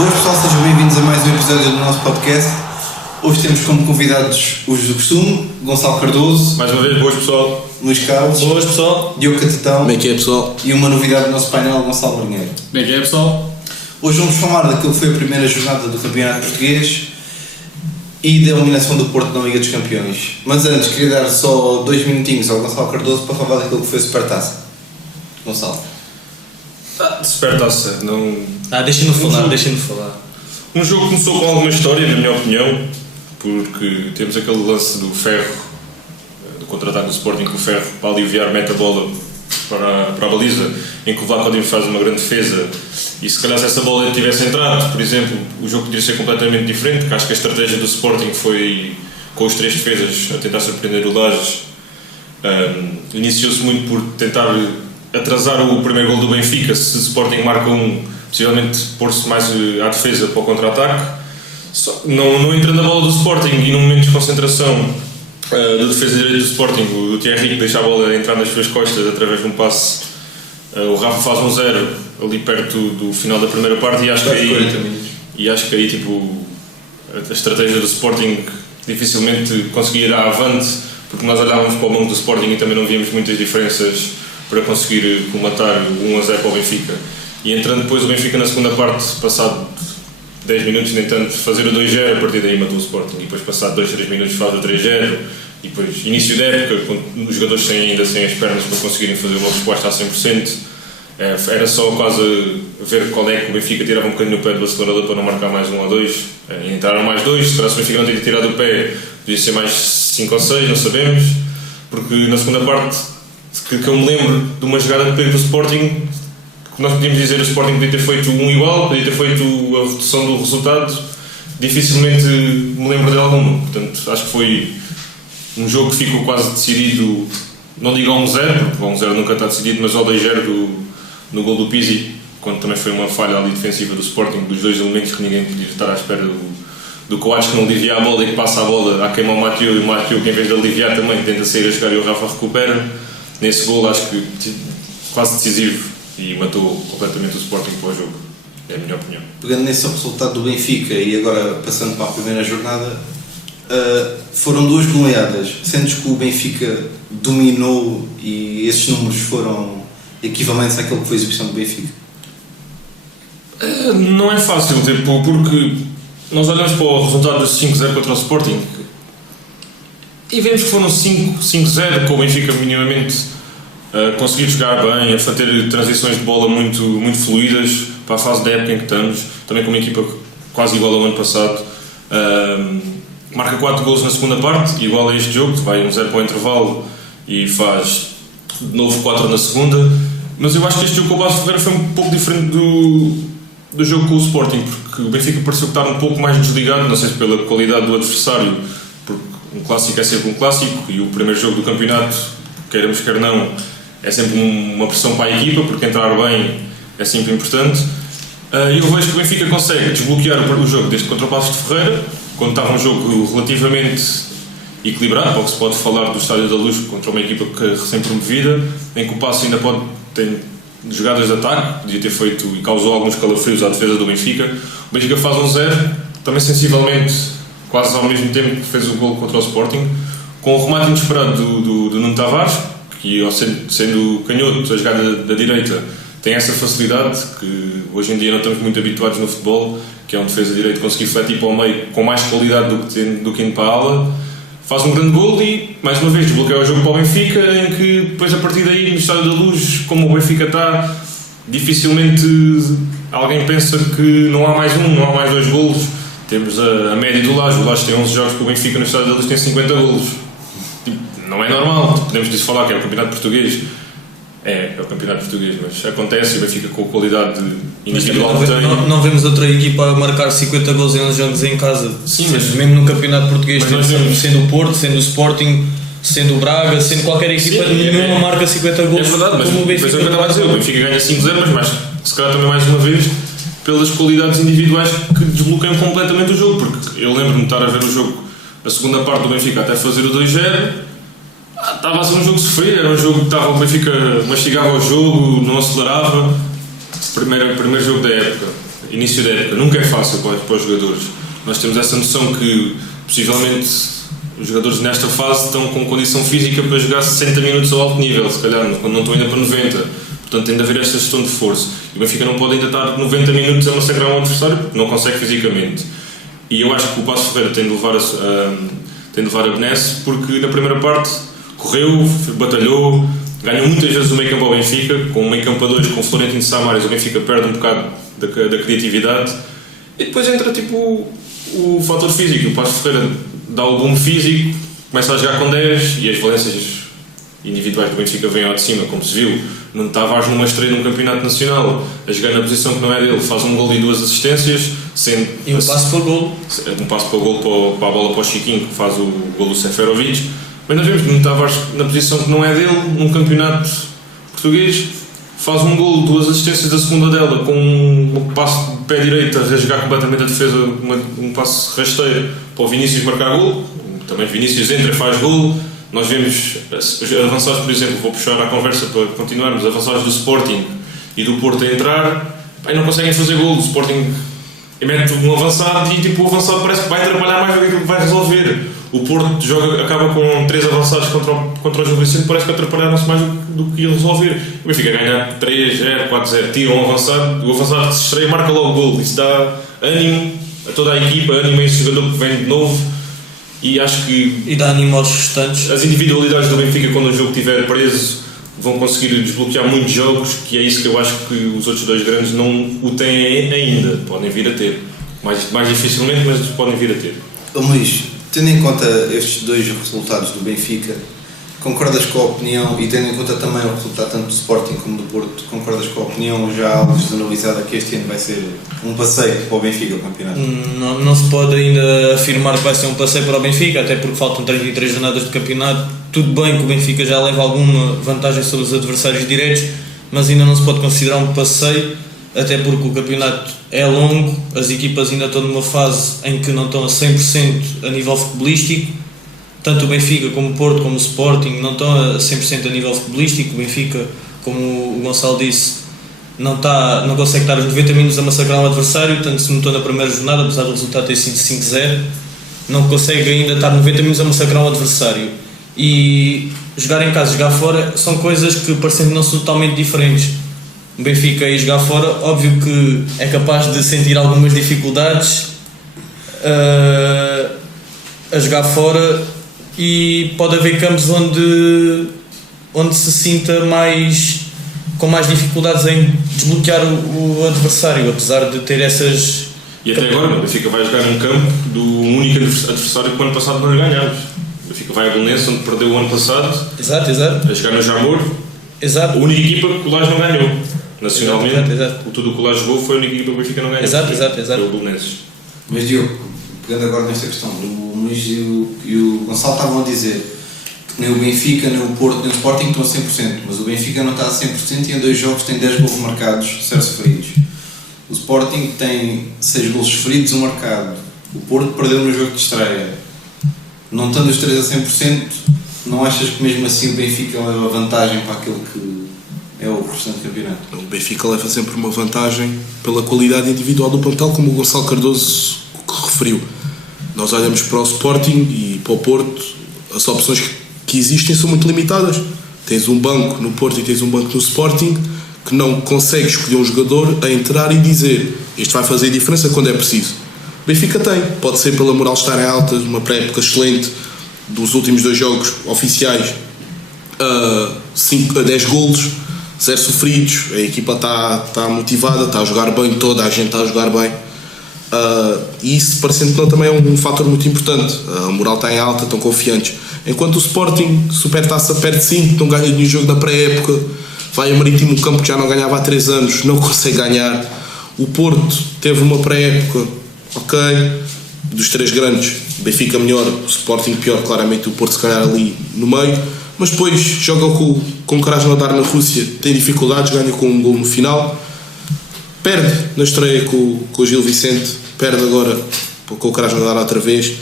Boas pessoal, sejam bem-vindos a mais um episódio do nosso podcast. Hoje temos como convidados os do costume, Gonçalo Cardoso. Mais uma vez, boas pessoal. Luís Carlos. Boas pessoal. Diogo Catatão. Bem que é pessoal. E uma novidade do nosso painel, Gonçalo Brunheiro. Bem que é pessoal. Hoje vamos falar daquilo que foi a primeira jornada do Campeonato Português e da eliminação do Porto na Liga dos Campeões. Mas antes, queria dar só 2 minutinhos ao Gonçalo Cardoso para falar daquilo que foi a Supertaça. Gonçalo. Supertaça, não... Deixem-me falar. Um jogo que começou com alguma história, na minha opinião, porque temos aquele lance do Ferro, do contra-ataque do Sporting, que o Ferro, para aliviar, mete a bola para a baliza, em que o Vlaco Dimos faz uma grande defesa, e se calhar se essa bola tivesse entrado, por exemplo, o jogo poderia ser completamente diferente, porque acho que a estratégia do Sporting foi, com os 3 defesas, a tentar surpreender o Lages. Iniciou-se muito por tentar atrasar o primeiro gol do Benfica. Se o Sporting marca possivelmente pôr-se mais à defesa para o contra-ataque. Não entrando a bola do Sporting e num momento de concentração da defesa direita do Sporting, o Thierry que deixa a bola entrar nas suas costas através de um passe, o Rafa faz 1-0 ali perto do final da primeira parte, e acho que aí tipo, a estratégia do Sporting dificilmente conseguia ir avante, porque nós olhávamos para o banco do Sporting e também não víamos muitas diferenças para conseguir comatar o 1-0 para o Benfica. E entrando depois o Benfica na segunda parte, passado 10 minutos, tentando fazer o 2-0, a partir daí matou o Sporting. E depois, passado 2-3 minutos, faz o 3-0. E depois, início da época, quando os jogadores ainda sem as pernas para conseguirem fazer uma resposta a 100%, era só quase ver qual é que o Benfica tirava um bocadinho o pé do acelerador para não marcar mais 1 ou 2. Entraram mais 2, se o Benfica não tinha tirado o pé, podia ser mais 5 ou 6, não sabemos. Porque na segunda parte, que eu me lembro de uma jogada de perigo do Sporting, que nós podíamos dizer que o Sporting podia ter feito um igual, podia ter feito a redução do resultado, dificilmente me lembro de alguma. Portanto, acho que foi um jogo que ficou quase decidido, não digo ao 1-0, porque ao 1-0 nunca está decidido, mas ao 2-0 no gol do Pizzi, quando também foi uma falha ali defensiva do Sporting, dos 2 elementos que ninguém podia estar à espera do Coates, que não alivia a bola e que passa a bola a queimar o Mathieu, e o Mathieu, que em vez de aliviar também tenta sair a jogar, e o Rafa recupera. Nesse gol acho que quase decisivo, e matou completamente o Sporting para o jogo, é a minha opinião. Pegando nesse resultado do Benfica e agora passando para a primeira jornada, foram 2 goleadas. Sentes que o Benfica dominou e esses números foram equivalentes àquilo que foi a exibição do Benfica? Não é fácil, tipo, porque nós olhamos para o resultado dos 5-0 contra o Sporting e vemos que foram 5-0, com o Benfica minimamente conseguir jogar bem, a fazer transições de bola muito, muito fluidas para a fase da época em que estamos, também com uma equipa quase igual ao ano passado. Marca 4 golos na segunda parte, igual a este jogo, vai 1-0 para o intervalo e faz de novo 4 na segunda. Mas eu acho que este jogo com o Paços de Ferreira foi um pouco diferente do jogo com o Sporting, porque o Benfica pareceu estar um pouco mais desligado, não sei se pela qualidade do adversário, porque um clássico é sempre um clássico, e o primeiro jogo do campeonato, queiramos quer não, é sempre uma pressão para a equipa, porque entrar bem é sempre importante. E eu vejo que o Benfica consegue desbloquear o jogo desde contra o Paços de Ferreira, quando estava um jogo relativamente equilibrado, pouco se pode falar do Estádio da Luz contra uma equipa recém-promovida, em que o Paços ainda tem jogadas de ataque, podia ter feito e causou alguns calafrios à defesa do Benfica. O Benfica faz 1-0, também sensivelmente, quase ao mesmo tempo que fez o gol contra o Sporting, com o remate inesperado do Nuno Tavares, que sendo canhoto, a jogada da direita, tem essa facilidade que hoje em dia não estamos muito habituados no futebol, que é um defesa direito conseguir fletir para o meio com mais qualidade do que indo para a ala. Faz um grande gol e, mais uma vez, desbloqueia o jogo para o Benfica, em que depois, a partir daí, no Estádio da Luz, como o Benfica está, dificilmente alguém pensa que não há mais não há mais 2 golos. Temos a média do Lages, o Lages tem 11 jogos, que o Benfica no Estádio da Luz tem 50 golos. Não é normal, podemos disso falar que é o campeonato português. É o campeonato português, mas acontece, e o Benfica com a qualidade individual que tem. Não vemos outra equipa a marcar 50 gols em 11 jogos em casa. Sim, mas mesmo no campeonato português, sendo o Porto, sendo o Sporting, sendo o Braga, sendo qualquer equipa, nenhuma marca 50 gols. É verdade, mas como o Benfica. Mas é o que eu estava a dizer, o Benfica ganha 5-0, mas se calhar também mais uma vez pelas qualidades individuais que desbloqueiam completamente o jogo, porque eu lembro-me de estar a ver o jogo, a segunda parte do Benfica até fazer o 2-0. Estava a ser um jogo sofrido, era um jogo que o Benfica mastigava o jogo, não acelerava. Primeiro jogo da época. início da época nunca é fácil para os jogadores. Nós temos essa noção que possivelmente os jogadores nesta fase estão com condição física para jogar 60 minutos ao alto nível, se calhar quando não estão ainda para 90. Portanto, tem de haver esta gestão de força. E o Benfica não pode ainda estar 90 minutos a massacrar um adversário porque não consegue fisicamente. E eu acho que o Passos Ferreira tem de levar a benesse, porque na primeira parte correu, batalhou, ganhou muitas vezes o meio campo ao Benfica, com o meio campo a 2, com o Florentino Samaris, o Benfica perde um bocado da criatividade. E depois entra o fator físico. O Passos Ferreira dá o boom físico, começa a jogar com 10 e as valências individuais do Benfica vêm ao de cima, como se viu. Nuno Tavares numa estreia num campeonato nacional, a jogar na posição que não é dele, faz um gol e 2 assistências, e um passo para o gol. Um passo para o gol, para a bola para o Chiquinho, que faz o gol do Seferovic. Mas nós vemos que Nuno Tavares na posição que não é dele, num campeonato português, faz um gol, 2 assistências da segunda dela, com um passo de pé direito a rasgar completamente a defesa, um passo rasteiro para o Vinícius marcar gol. Também Vinícius entra e faz gol. Nós vemos avançados, por exemplo, vou puxar a conversa para continuarmos, avançados do Sporting e do Porto a entrar, e não conseguem fazer gol. O Sporting mete um avançado e o avançado parece que vai trabalhar mais do que aquilo que vai resolver. O Porto acaba com 3 avançados contra o Gil Vicente, parece que atrapalharam-se mais do que ia resolver. O Benfica ganha 3-0, 4-0, tira um avançado, o avançado que se estreia marca logo o gol. Isso dá ânimo a toda a equipa, ânimo a esse jogador que vem de novo. E acho que... E dá ânimo aos restantes. As individualidades do Benfica, quando o jogo estiver preso, vão conseguir desbloquear muitos jogos, que é isso que eu acho que os outros 2 grandes não o têm ainda. Podem vir a ter. Mais dificilmente, mas podem vir a ter. Luís, tendo em conta estes 2 resultados do Benfica, concordas com a opinião, e tendo em conta também o resultado tanto do Sporting como do Porto, concordas com a opinião já algo generalizada que este ano vai ser um passeio para o Benfica, o campeonato? Não se pode ainda afirmar que vai ser um passeio para o Benfica, até porque faltam 33 jornadas de campeonato. Tudo bem que o Benfica já leva alguma vantagem sobre os adversários diretos, mas ainda não se pode considerar um passeio, até porque o campeonato é longo, as equipas ainda estão numa fase em que não estão a 100% a nível futebolístico. Tanto o Benfica como o Porto como o Sporting não estão a 100% a nível futebolístico. O Benfica, como o Gonçalo disse, não consegue estar os 90 minutos a massacrar um adversário, tanto se notou na primeira jornada, apesar do resultado ter sido 5-0, não consegue ainda estar 90 minutos a massacrar um adversário. E jogar em casa e jogar fora são coisas que parecem não são totalmente diferentes. O Benfica e jogar fora, óbvio que é capaz de sentir algumas dificuldades a jogar fora, e pode haver campos onde se sinta com mais dificuldades em desbloquear o adversário, apesar de ter essas... E até agora o Benfica vai jogar num campo do único adversário que o ano passado não lhe ganhámos. O Benfica vai a Belenenses, onde perdeu o ano passado. Exato. A jogar no Jamor. Exato. A única equipa que o Lage não ganhou. Nacionalmente, exato. Tudo o que o Lage jogou foi a única equipa que o Benfica não ganhou. Exato. Foi o Belenenses. Mas Diogo, pegando agora nesta questão, o Luís e o Gonçalo estavam a dizer que nem o Benfica, nem o Porto, nem o Sporting estão a 100%, mas o Benfica não está a 100% e em 2 jogos tem 10 golos marcados, 0 sofridos. O Sporting tem 6 golos sofridos, 1 marcado. O Porto perdeu no jogo de estreia. Não estando os 3 a 100%, não achas que mesmo assim o Benfica leva vantagem para aquilo que é o restante campeonato? O Benfica leva sempre uma vantagem pela qualidade individual do plantel, como o Gonçalo Cardoso referiu. Nós olhamos para o Sporting e para o Porto, as opções que existem são muito limitadas. Tens um banco no Porto e tens um banco no Sporting que não consegue escolher um jogador a entrar e dizer este vai fazer diferença quando é preciso. O Benfica tem, pode ser pela moral estar em alta, uma pré-época excelente dos últimos 2 jogos oficiais, 10 golos, 0 sofridos, a equipa está motivada, está a jogar bem, toda a gente está a jogar bem. E isso parecendo que não também é um fator muito importante. A moral está em alta, estão confiantes. Enquanto o Sporting, Supertaça, perde 5, não ganha nenhum jogo da pré-época, vai a Marítimo, um campo que já não ganhava há 3 anos, não consegue ganhar. O Porto teve uma pré-época ok, dos 3 grandes, Benfica melhor, o Sporting pior, claramente o Porto se calhar ali no meio, mas depois joga com Krasnodar na Rússia, tem dificuldades, ganha com um gol no final, perde na estreia com o Gil Vicente, perde agora com o Krasnodar outra vez,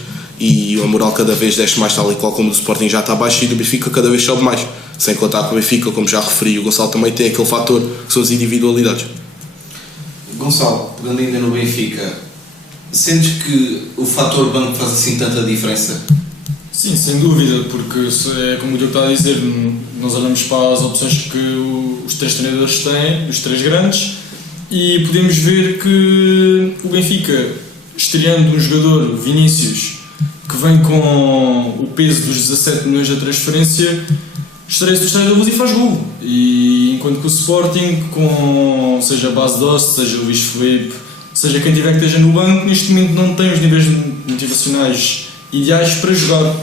e a moral cada vez desce mais, tal e qual como o Sporting já está abaixo, e do Benfica cada vez sobe mais, sem contar com o Benfica, como já referi, o Gonçalo também tem aquele fator que são as individualidades. Gonçalo, pegando ainda no Benfica, sentes que o fator banco faz assim tanta diferença? Sim, sem dúvida, porque é como o Diogo está a dizer, nós olhamos para as opções que os 3 treinadores têm, os 3 grandes, e podemos ver que o Benfica, estreando um jogador, Vinícius, que vem com o peso dos 17 milhões da transferência, estreia-se dos treinadores e faz gol. E enquanto que o Sporting, com seja Bas Dost, seja o Luís Filipe, seja quem tiver que esteja no banco, neste momento não tem os níveis motivacionais ideais para jogar.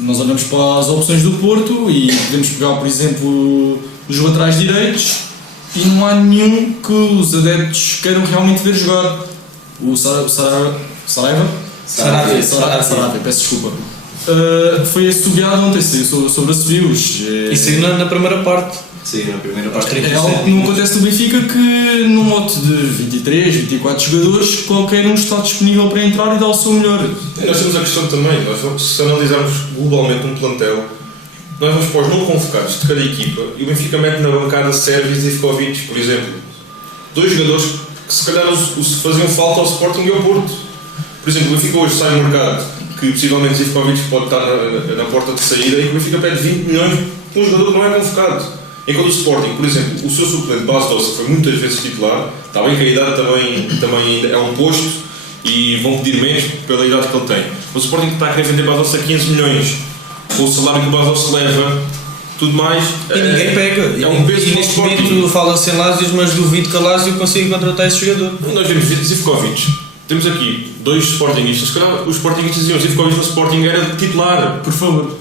Nós olhamos para as opções do Porto e podemos pegar, por exemplo, os laterais direitos e não há nenhum que os adeptos queiram realmente ver jogar. O Saraiva, peço desculpa. Foi assobiado ontem, saiu sobre assobios. E saiu na primeira parte. Sim, na primeira parte. É algo que não acontece no Benfica, que num lote de 23, 24 jogadores, qualquer um está disponível para entrar e dar o seu melhor. E nós temos a questão também, se analisarmos globalmente um plantel, nós vamos para os não convocados de cada equipa e o Benfica mete na bancada Sérgio e Zivkovic, por exemplo. 2 jogadores que se calhar faziam falta ao Sporting e ao Porto. Por exemplo, o Benfica hoje sai no mercado que possivelmente Zivkovic pode estar na porta de saída e que o Benfica pede 20 milhões por um jogador que não é convocado. Enquanto o Sporting, por exemplo, o seu suplente Bas Dost foi muitas vezes titular, está bem que a idade também é um posto e vão pedir menos pela idade que ele tem. O Sporting está a querer vender Bas Dost a 15 milhões, com o salário que o Bas Dost leva, tudo mais. E ninguém pega. É um peso e para o neste Sporting. momento fala-se em Lásios, mas duvido que a Lásio consiga contratar esse jogador. E nós vemos Zivkovic. Temos aqui 2 Sportingistas, se calhar os Sportingistas diziam Zivkovic no Sporting era titular, por favor.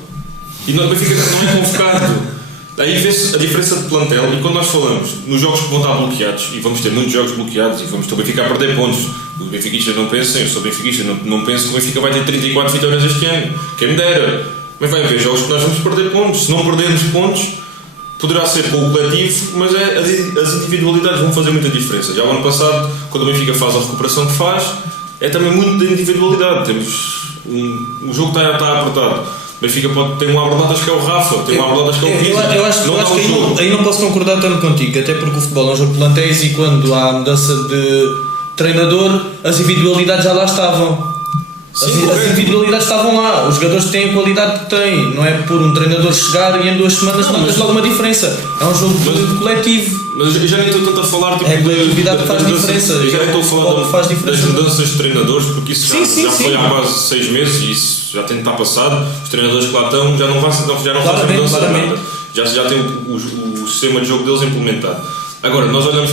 E o Benfica não é convocado. Aí vê-se a diferença de plantel e quando nós falamos nos jogos que vão estar bloqueados, e vamos ter muitos jogos bloqueados e vamos ter o Benfica a perder pontos, os benfiquistas não pensem, eu sou benfiquista, não penso que o Benfica vai ter 34 vitórias este ano, quem me dera, mas vai haver jogos que nós vamos perder pontos, se não perdermos pontos poderá ser com o coletivo, mas as individualidades vão fazer muita diferença. Já o ano passado, quando o Benfica faz a recuperação que faz, é também muito da individualidade, o jogo está apertado. O Benfica tem um abordadas que é o Rafa, tem um abordadas que é o Pizzi. Eu acho que aí não posso concordar tanto contigo, até porque o futebol é um jogo de plantéis e quando há mudança de treinador, as individualidades já lá estavam. As individualidades estavam lá, os jogadores têm a qualidade que têm, não é por um treinador chegar e em 2 semanas notas logo uma diferença. É um jogo de coletivo. Mas eu já nem estou tanto a falar tipo, é a coletividade que faz diferença. Eu já nem estou a falar das mudanças de treinadores, porque isso já foi há quase 6 meses e isso já tem de estar passado. Os treinadores que lá estão já não fazem mudança de nada. Já tem o sistema de jogo deles implementado. Agora, nós olhamos,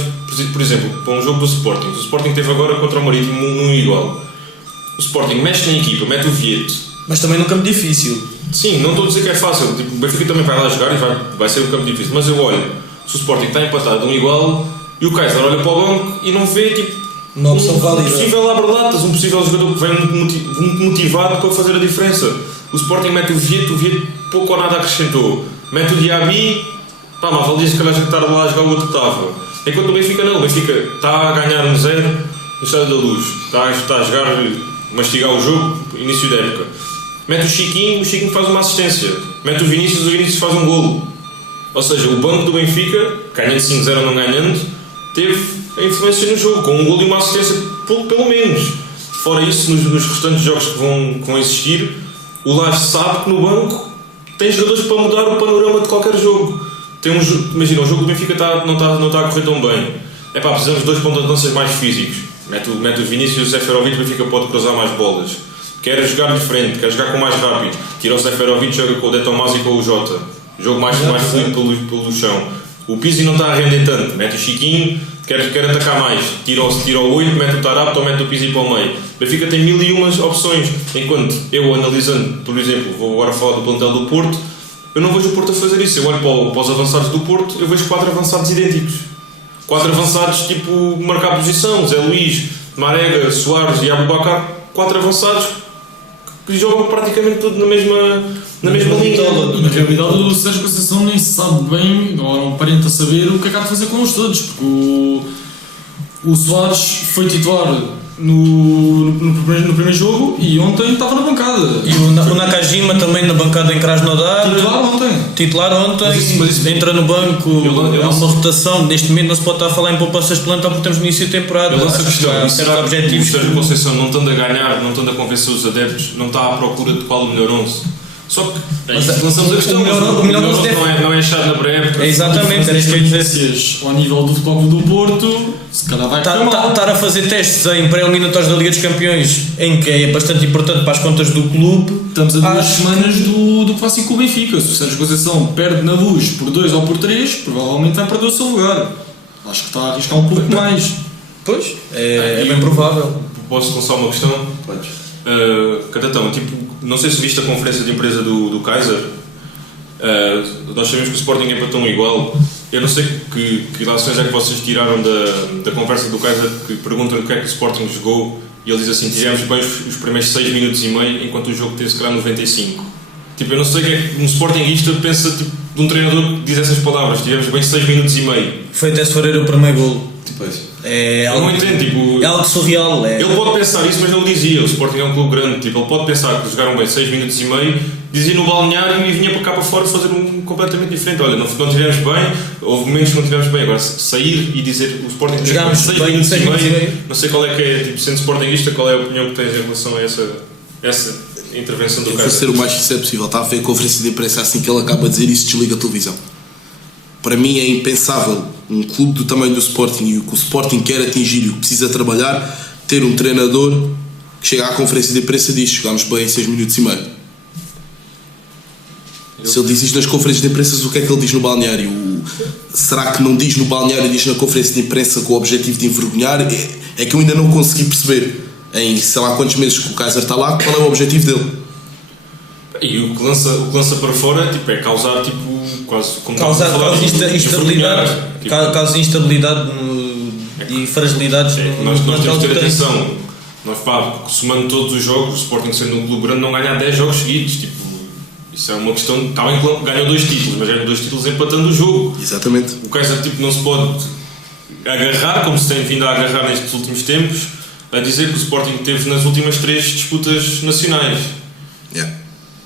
por exemplo, para um jogo do Sporting. O Sporting teve agora contra o Marítimo num igual. O Sporting mexe na equipa, mete o Vieto. Mas também num campo difícil. Sim, não estou a dizer que é fácil. Tipo, o Benfica também vai lá jogar e vai ser um campo difícil. Mas eu olho, se o Sporting está empatado igual e o Kaiser olha para o banco e não vê tipo, uma opção válida. Um possível abre-latas, um possível jogador que vem muito motivado para fazer a diferença. O Sporting mete o Vieto pouco ou nada acrescentou. Mete o Diaby, mas valia se calhar a gente estar lá a jogar o outro que estava. Enquanto o Benfica não, o Benfica está a ganhar 1-0 no Estádio da Luz. Está a jogar, mastigar o jogo, início da época. Mete o Chiquinho faz uma assistência. Mete o Vinícius faz um golo. Ou seja, o banco do Benfica, ganhando 5-0 ou não ganhando, teve a influência no jogo, com um golo e uma assistência, pelo menos. Fora isso, nos restantes jogos que vão existir, o Lage sabe que no banco tem jogadores para mudar o panorama de qualquer jogo. Imagina, o jogo do Benfica não está a correr tão bem. Precisamos de 2 pontos de lanças mais físicos. Mete o Vinícius e o Seferovic, o Benfica pode cruzar mais bolas. Quer jogar diferente, quer jogar com mais rápido. Tira o Seferovic, joga com o De Tomás e com o Jota. Jogo mais fluido pelo chão. O Pizzi não está a render tanto. Mete o Chiquinho, quer atacar mais. Tira o 8, mete o Tarapto ou mete o Pizzi para o meio. O Benfica tem 1001 opções. Enquanto eu, analisando, por exemplo, vou agora falar do plantel do Porto, eu não vejo o Porto a fazer isso. Eu olho para os avançados do Porto, eu vejo 4 avançados idênticos. 4 avançados tipo marcar posição. Zé Luís, Marega, Soares e Aboubakar. 4 avançados que jogam praticamente tudo na mesma linha. Na realidade, o Sérgio Conceição nem sabe bem, ou não aparenta saber o que acaba de fazer com os todos, porque o Soares foi titular no primeiro jogo e ontem estava na bancada. E o Nakajima também na bancada em Krasnodar. Titular ontem. titular ontem, Mas isso- entra no banco, há uma rotação. Neste momento não se pode estar a falar em poupanças de plantão porque estamos no início de temporada. Eu lanço a Acho que questão, há e certos será que o objetivos. Sérgio Conceição, não estando a ganhar, não estando a convencer os adeptos, não está à procura de qual o melhor 11? Só que lançamos a questão, o melhor 11 deve- não é achado na pré-época. É exatamente, era isso que eu ia dizer. Ao nível do Futebol Clube do Porto, se calhar vai correr mal. Estar a fazer testes em pré-eliminatórios da Liga dos Campeões, em que é bastante importante para as contas do clube. Estamos a 2 Acho- semanas do clássico com o Benfica. Se o Sérgio Conceição perde na Luz por 2 ou por 3, provavelmente vai perder o seu lugar. Acho que está a arriscar um pouco mais. Pois, é bem provável. Posso lançar uma questão? Podes. Catatão, tipo, não sei se viste a conferência de imprensa do Kaiser. Nós sabemos que o Sporting empatou um igual. Eu não sei que ilações é que vocês tiraram da conversa do Kaiser, que perguntam o que é que o Sporting jogou e ele diz assim: tivemos bem os primeiros 6 minutos e meio, enquanto o jogo teve se calhar 95. Tipo, eu não sei o que é que um Sportingista pensa tipo, de um treinador que diz essas palavras: tivemos bem 6 minutos e meio. Foi até se for o primeiro golo. Pois. É Eu algo, não entendo, tipo. é algo surreal. É. Ele pode pensar isso, mas não o dizia. O Sporting é um clube grande. Tipo, ele pode pensar que jogaram bem 6 minutos e meio, dizia no balneário e vinha para cá para fora fazer um completamente diferente. Olha, não tivemos bem, houve momentos que não tivemos bem. Agora, sair e dizer o Sporting teve Jogámos 6 bem, minutos e 6 minutos e meio, meio. não sei qual é que é, tipo, sendo Sportingista, qual é a opinião que tens em relação a essa intervenção do Eu vou Kaiser? ser o mais sincero possível. Está a ver a conferência de imprensa assim que ele acaba de dizer isso, desliga a televisão. Para mim é impensável um clube do tamanho do Sporting e o que o Sporting quer atingir e o que precisa trabalhar, ter um treinador que chega à conferência de imprensa e diz: jogámos bem em 6 minutos e meio. Se ele diz isto nas conferências de imprensa, o que é que ele diz no balneário? Será que não diz no balneário e diz na conferência de imprensa com o objetivo de envergonhar? É que eu ainda não consegui perceber, em sei lá quantos meses que o Kaiser está lá, qual é o objetivo dele. E o que lança para fora é causar tipo, quase como Causa estava a falar, instabilidade, envergonhar, tipo, causa instabilidade e fragilidades no nós temos plantel de ter que tem. atenção. Nós, somando todos os jogos, o Sporting sendo um clube grande, não ganhar 10 jogos seguidos. Tipo, isso é uma questão. Está bem que ganhou 2 títulos, mas ganhou 2 títulos empatando o jogo. Exatamente. O Kaiser tipo, não se pode agarrar, como se tem vindo a agarrar nestes últimos tempos, a dizer que o Sporting teve nas últimas 3 disputas nacionais. Yeah.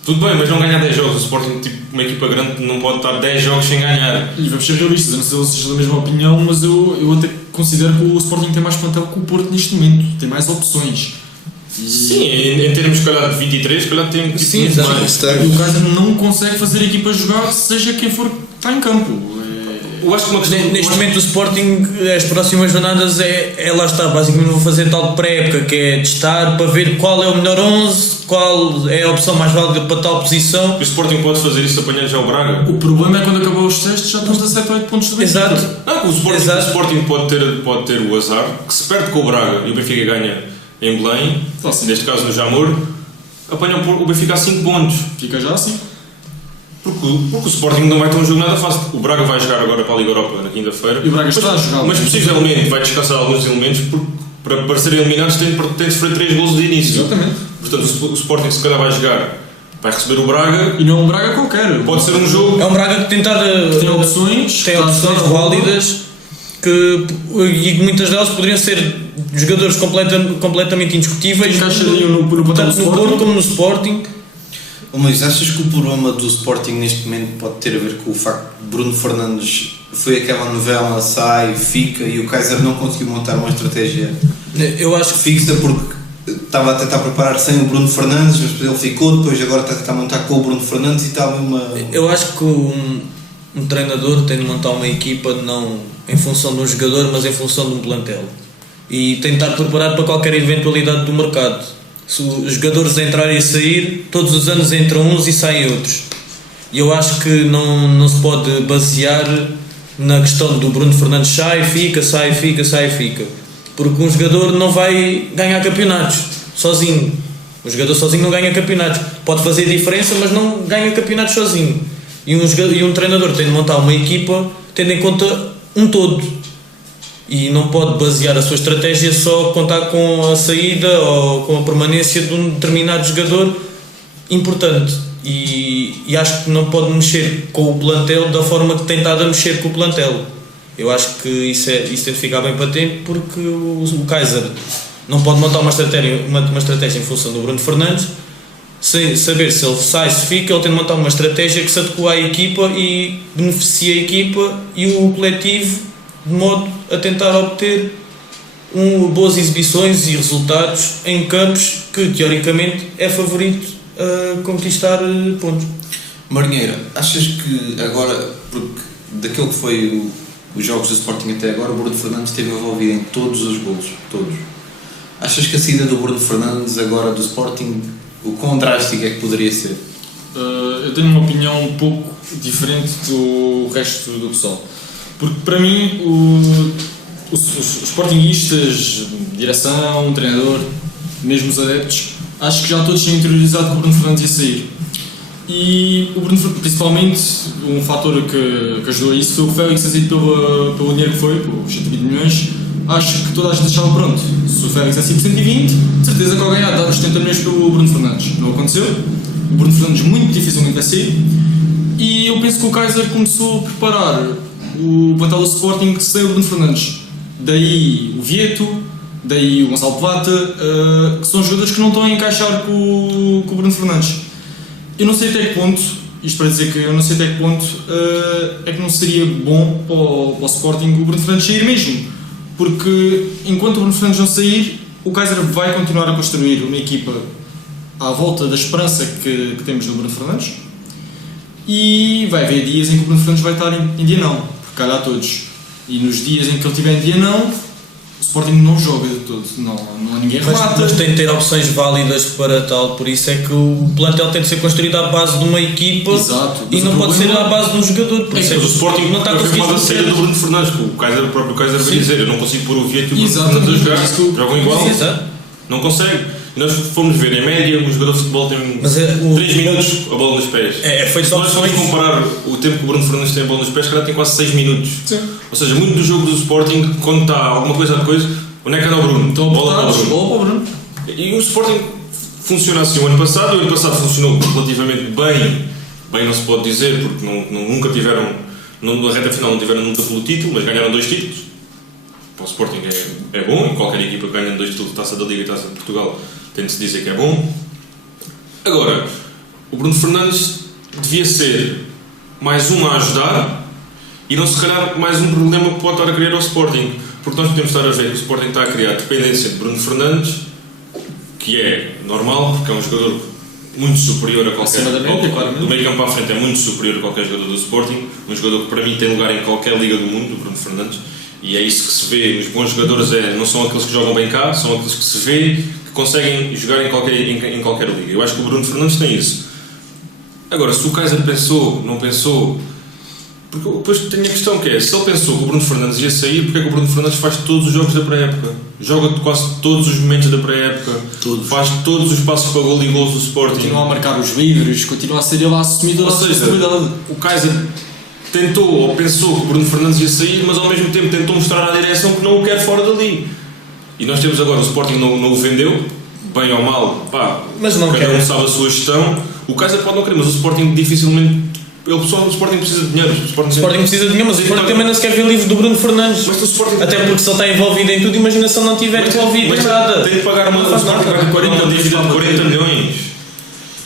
Tudo bem, mas não ganhar 10 jogos. O Sporting, tipo, uma equipa grande, não pode estar 10 jogos sem ganhar. E vamos ser realistas, eu não sei se vocês são da mesma opinião, mas eu até considero que o Sporting tem mais plantel que o Porto neste momento, tem mais opções. Sim, em termos, se calhar, de 23, se calhar tem tipo, Sim, muito exato. mais. Isso tem. E o Kaiser não consegue fazer a equipa jogar, seja quem for que está em campo. Eu acho que uma questão. Neste momento o Sporting, as próximas jornadas é lá está, basicamente vou fazer tal de pré-época, que é testar para ver qual é o melhor 11, qual é a opção mais válida para tal posição. O Sporting pode fazer isso apanhando já o Braga. O problema é quando acabou os testes, já estás a 7 ou 8 pontos do Benfica. Exato. Não, o Sporting, Exato. o Sporting pode ter o azar que se perde com o Braga e o Benfica ganha em Belém, Tá, sim. neste caso no Jamor, apanha o Benfica a 5 pontos. Fica já assim. Porque o Sporting não vai ter um jogo nada fácil. O Braga vai jogar agora para a Liga Europa na quinta-feira. E o Braga está a jogar. Mas possivelmente vai descansar alguns elementos porque para serem eliminados tem de sofrer 3 golos de início. Exatamente. Portanto, o Sporting se calhar vai jogar, vai receber o Braga. E não é um Braga qualquer. Pode ser um jogo. É um Braga que tentar Tem opções. tem está a opções dar a bola. válidas e muitas delas poderiam ser jogadores completamente indiscutíveis, Encaixariam no plantel do tanto no Sporting. Porto como no Sporting. Mas achas que o problema do Sporting neste momento pode ter a ver com o facto de Bruno Fernandes foi aquela novela, sai, fica e o Kaiser não conseguiu montar uma estratégia Eu acho que fixa porque estava a tentar preparar sem o Bruno Fernandes, mas depois ele ficou, depois agora está a tentar montar com o Bruno Fernandes e estava uma... Eu acho que um treinador tem de montar uma equipa não em função de um jogador, mas em função de um plantel. E tem de estar preparado para qualquer eventualidade do mercado. Se os jogadores entrarem e sair, todos os anos entram uns e saem outros. E eu acho que não se pode basear na questão do Bruno Fernandes sai, fica. Porque um jogador não vai ganhar campeonatos sozinho. O jogador sozinho não ganha campeonatos. Pode fazer diferença, mas não ganha campeonatos sozinho. E um treinador tem de montar uma equipa tendo em conta um todo. E não pode basear a sua estratégia só contar com a saída ou com a permanência de um determinado jogador importante. E acho que não pode mexer com o plantel da forma que tem estado a mexer com o plantel. Eu acho que isso tem de ficar bem patente porque o Kaiser não pode montar uma estratégia em função do Bruno Fernandes sem saber se ele sai, se fica, ele tem de montar uma estratégia que se adequa à equipa e beneficia a equipa e o coletivo, de modo a tentar obter boas exibições e resultados em campos que teoricamente é favorito a conquistar pontos. Marinheiro, achas que agora, porque daquilo que foi os jogos do Sporting até agora, o Bruno Fernandes esteve envolvido em todos os golos, todos. Achas que a saída do Bruno Fernandes agora do Sporting, o quão drástico é que poderia ser? Eu tenho uma opinião um pouco diferente do resto do pessoal, porque para mim os sportinguistas, direção, treinador, mesmo os adeptos, acho que já todos tinham interiorizado que o Bruno Fernandes ia sair. E o Bruno, principalmente, um fator que ajudou a isso foi o Félix a sair pelo dinheiro que foi, pelos 120 milhões. Acho que toda a gente deixava pronto. Se o Félix é 120, de certeza que alguém ia dar os 70 milhões pelo Bruno Fernandes. Não aconteceu. O Bruno Fernandes muito dificilmente vai sair. E eu penso que o Kaiser começou a preparar o plantel do Sporting sem o Bruno Fernandes. Daí o Vieto, daí o Gonçalo Plata, que são jogadores que não estão a encaixar com o Bruno Fernandes. Eu não sei até que ponto, isto para dizer que eu não sei até que ponto é que não seria bom para o Sporting o Bruno Fernandes sair mesmo, porque enquanto o Bruno Fernandes não sair, o Kaiser vai continuar a construir uma equipa à volta da esperança que temos no Bruno Fernandes, e vai haver dias em que o Bruno Fernandes vai estar em dia não, porque calhar todos, e nos dias em que ele estiver em dia não, o Sporting não joga de todo, não há ninguém remata. Mas tem de ter opções válidas para tal, por isso é que o plantel tem de ser construído à base de uma equipa. Exato, e não pode ser à base de um jogador. Por isso é que o Sporting não está confirmado a saída do Bruno Fernandes, que o próprio Kaiser vai dizer, eu não consigo pôr o Vieto e o Bruno Fernandes a jogar, jogam igual, não consegue. E nós fomos ver, em média, um jogador de futebol tem 3 minutos a bola nos pés. É feito se nós formos comparar o tempo que o Bruno Fernandes tem a bola nos pés, cara tem quase 6 minutos. Sim. Ou seja, muito do jogo do Sporting, quando está alguma coisa, onde é que anda o Bruno? Então, bola para o Bruno. E o Sporting funciona assim o ano passado funcionou relativamente bem não se pode dizer, porque nunca tiveram, na reta final não tiveram luta pelo título, mas ganharam 2 títulos. Para o Sporting é bom, e qualquer equipa que ganha 2 títulos, Taça da Liga e Taça de Portugal, tem de se dizer que é bom. Agora, o Bruno Fernandes devia ser mais um a ajudar e não se calhar mais um problema que pode estar a criar ao Sporting, porque nós podemos estar a ver que o Sporting está a criar dependência de Bruno Fernandes, que é normal, porque é um jogador muito superior a qualquer do meio campo à frente, é muito superior a qualquer jogador do Sporting, um jogador que para mim tem lugar em qualquer liga do mundo, o Bruno Fernandes, e é isso que se vê. Os bons jogadores não são aqueles que jogam bem cá, são aqueles que se vê que conseguem jogar em qualquer liga. Eu acho que o Bruno Fernandes tem isso. Agora, se o Kaiser pensou, não pensou, porque depois tem a questão que é, se ele pensou que o Bruno Fernandes ia sair, porque é que o Bruno Fernandes faz todos os jogos da pré-época? Joga quase todos os momentos da pré-época, faz todos os passos para gol e gols do Sporting, continua a marcar os livros, continua a ser ele a assumir toda a responsabilidade. O Kaiser tentou ou pensou que o Bruno Fernandes ia sair, mas ao mesmo tempo tentou mostrar à direção que não o quer fora dali. E nós temos agora, o Sporting não o vendeu, bem ou mal, mas não cada um sabe a sua gestão. O Kaiser pode não querer, mas o Sporting dificilmente. O Sporting precisa de dinheiro. O Sporting precisa de dinheiro, mas o Sporting também não se quer ver livre do Bruno Fernandes. Mas o Sporting até porque se ele está envolvido em tudo, imagina se ele não estiver envolvido em nada. Tem de pagar uma dívida de 40 milhões.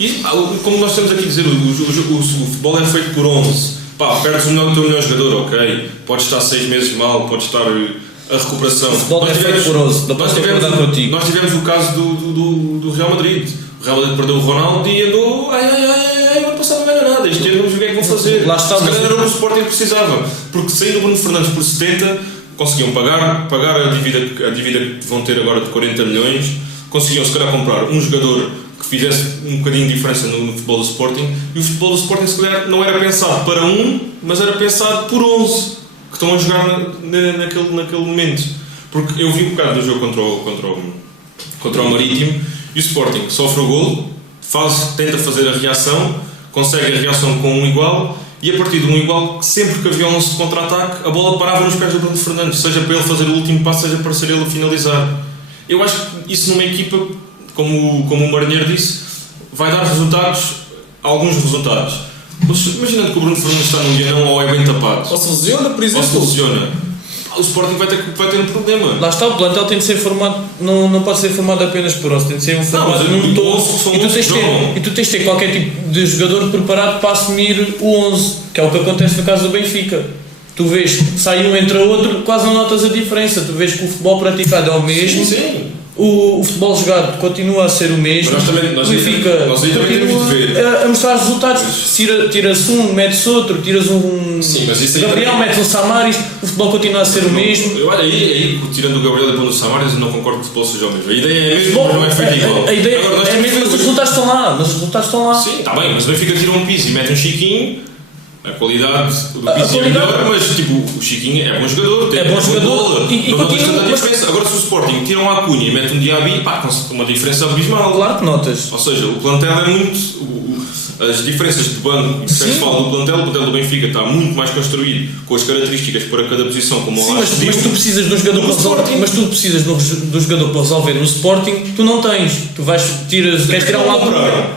E como nós estamos aqui a dizer, o futebol é feito por 11. Perdes o teu melhor jogador, ok. Pode estar 6 meses mal, pode estar a recuperação. O futebol é feito por 11. Nós tivemos o caso do Real Madrid. O Real Madrid perdeu o Ronaldo e andou. O ano passado não ganhou nada. Este ano vamos ver o que é que vão fazer. Lá está, se calhar era o Sporting que precisava. Porque saindo o Bruno Fernandes por 70, conseguiam pagar a dívida que vão ter agora de 40 milhões. Conseguiam, se calhar, comprar um jogador que fizesse um bocadinho de diferença no futebol do Sporting. E o futebol do Sporting, se calhar, não era pensado para mas era pensado por 11 que estão a jogar naquele momento. Porque eu vi um bocado do jogo contra o Marítimo e o Sporting sofre o golo, tenta fazer a reação, consegue a reação com um igual, e a partir de um igual, sempre que havia um lance de contra-ataque, a bola parava nos pés do Bruno Fernandes, seja para ele fazer o último passo, seja para ser ele a finalizar. Eu acho que isso numa equipa, como o Marinheiro disse, vai dar alguns resultados. Imaginando que o Bruno Fernandes está num dia não ou é bem tapado. Ou se lesiona, por exemplo. Ou se lesiona. o Sporting vai ter um problema. Lá está, o plantel tem de ser formado, não pode ser formado apenas por 11, tem de ser um formado num todo. E tu tens de ter qualquer tipo de jogador preparado para assumir o 11, que é o que acontece no caso do Benfica. Tu vês, sai um, entra outro, quase não notas a diferença. Tu vês que o futebol praticado é o mesmo. Sim. O futebol jogado continua a ser o mesmo. Nós Benfica continua a mostrar resultados. Tira-se um, mete-se outro, tiras um Gabriel, metes um Samaris, o futebol continua a ser o mesmo. Olha, aí tirando o Gabriel e pondo o Samaris, eu não concordo que o futebol seja o mesmo. A ideia é a mesma, mas não é feita igual. A ideia é mesmo, mas os resultados estão lá. Sim, está bem, mas o Benfica tira um piso e mete um Chiquinho. A qualidade do piso é melhor, mas tipo, o Chiquinho é bom jogador, tem bom jogador e não continua, diferença. Agora se o Sporting tira um Acunha e mete um Diaby, pá, com uma diferença abismal. Claro que notas. Ou seja, o plantel é muito... As diferenças de banco e percentual do plantel do Benfica está muito mais construído com as características para cada posição, como o mas tu precisas de um jogador para resolver, mas tu precisas de um jogador para resolver no Sporting, tu não tens. Tu queres tirar um Acunha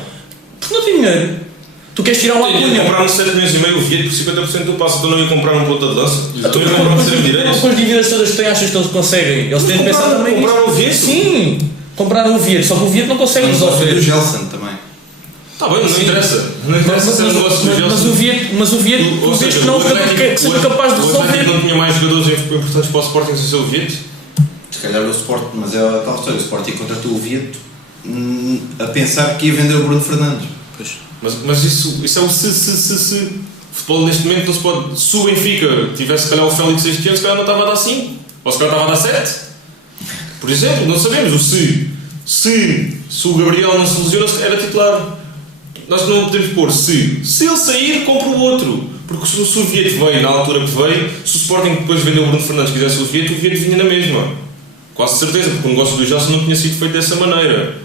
porque não tem dinheiro. Tu queres tirar uma Acunha? Comprar um 7 meses e meio o Vieto por 50% do passe, então não ia comprar um ponta de lança. Então ia comprar um extremo direito. Com as dívidas todas que têm, achas que eles conseguem? Eles têm de pensar também. Compraram o Vieto? Sim, compraram o Vieto, só que o Vieto não consegue resolver. O Gelson também. Está bem, não interessa. Não interessa se é um negócio do Gelson. Mas o Vieto, tu vês que não que seja capaz de resolver. Não tinha mais jogadores importantes para o Sporting sem ser o Vieto? Se calhar o Sporting, mas é a tal história. O Sporting contratou o Vieto a pensar que ia vender o Bruno Fernandes. Mas isso é o se. O futebol neste momento não se pode. Se o Benfica tivesse se calhar o Félix este ano, se calhar não estava a dar 5. Ou se calhar estava a dar 7. Por exemplo, não sabemos. O se o Gabriel não se lesiona, era titular. Nós não podemos pôr se. Se ele sair, compra o outro. Porque se o Vieto veio na altura que veio, se o Sporting depois vendeu o Bruno Fernandes quisesse o Vieto vinha na mesma. Quase certeza, porque o negócio do Gelson não tinha sido feito dessa maneira.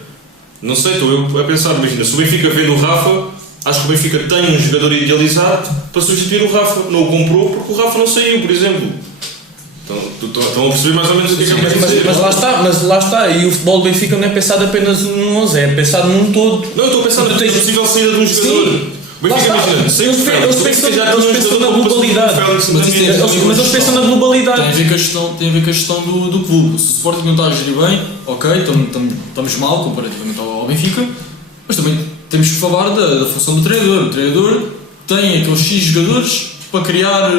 Não sei, estou eu a pensar, imagina, se o Benfica vende o Rafa, acho que o Benfica tem um jogador idealizado para substituir o Rafa. Não o comprou porque o Rafa não saiu, por exemplo. Estão a perceber mais ou menos o que é que eu quero dizer. Mas lá está, e o futebol do Benfica não é pensado apenas num 11, é pensado num todo. Não, eu estou a pensar na possível saída de um jogador. Sim. O Benfica, imagina, eles pensam na globalidade. Mas eles pensam na globalidade. Tem a ver com a gestão do clube. Se o Sporting não está a gerir bem, ok, estamos mal comparativamente ao Benfica, mas também temos que falar da função do treinador. O treinador tem aqueles X jogadores para criar...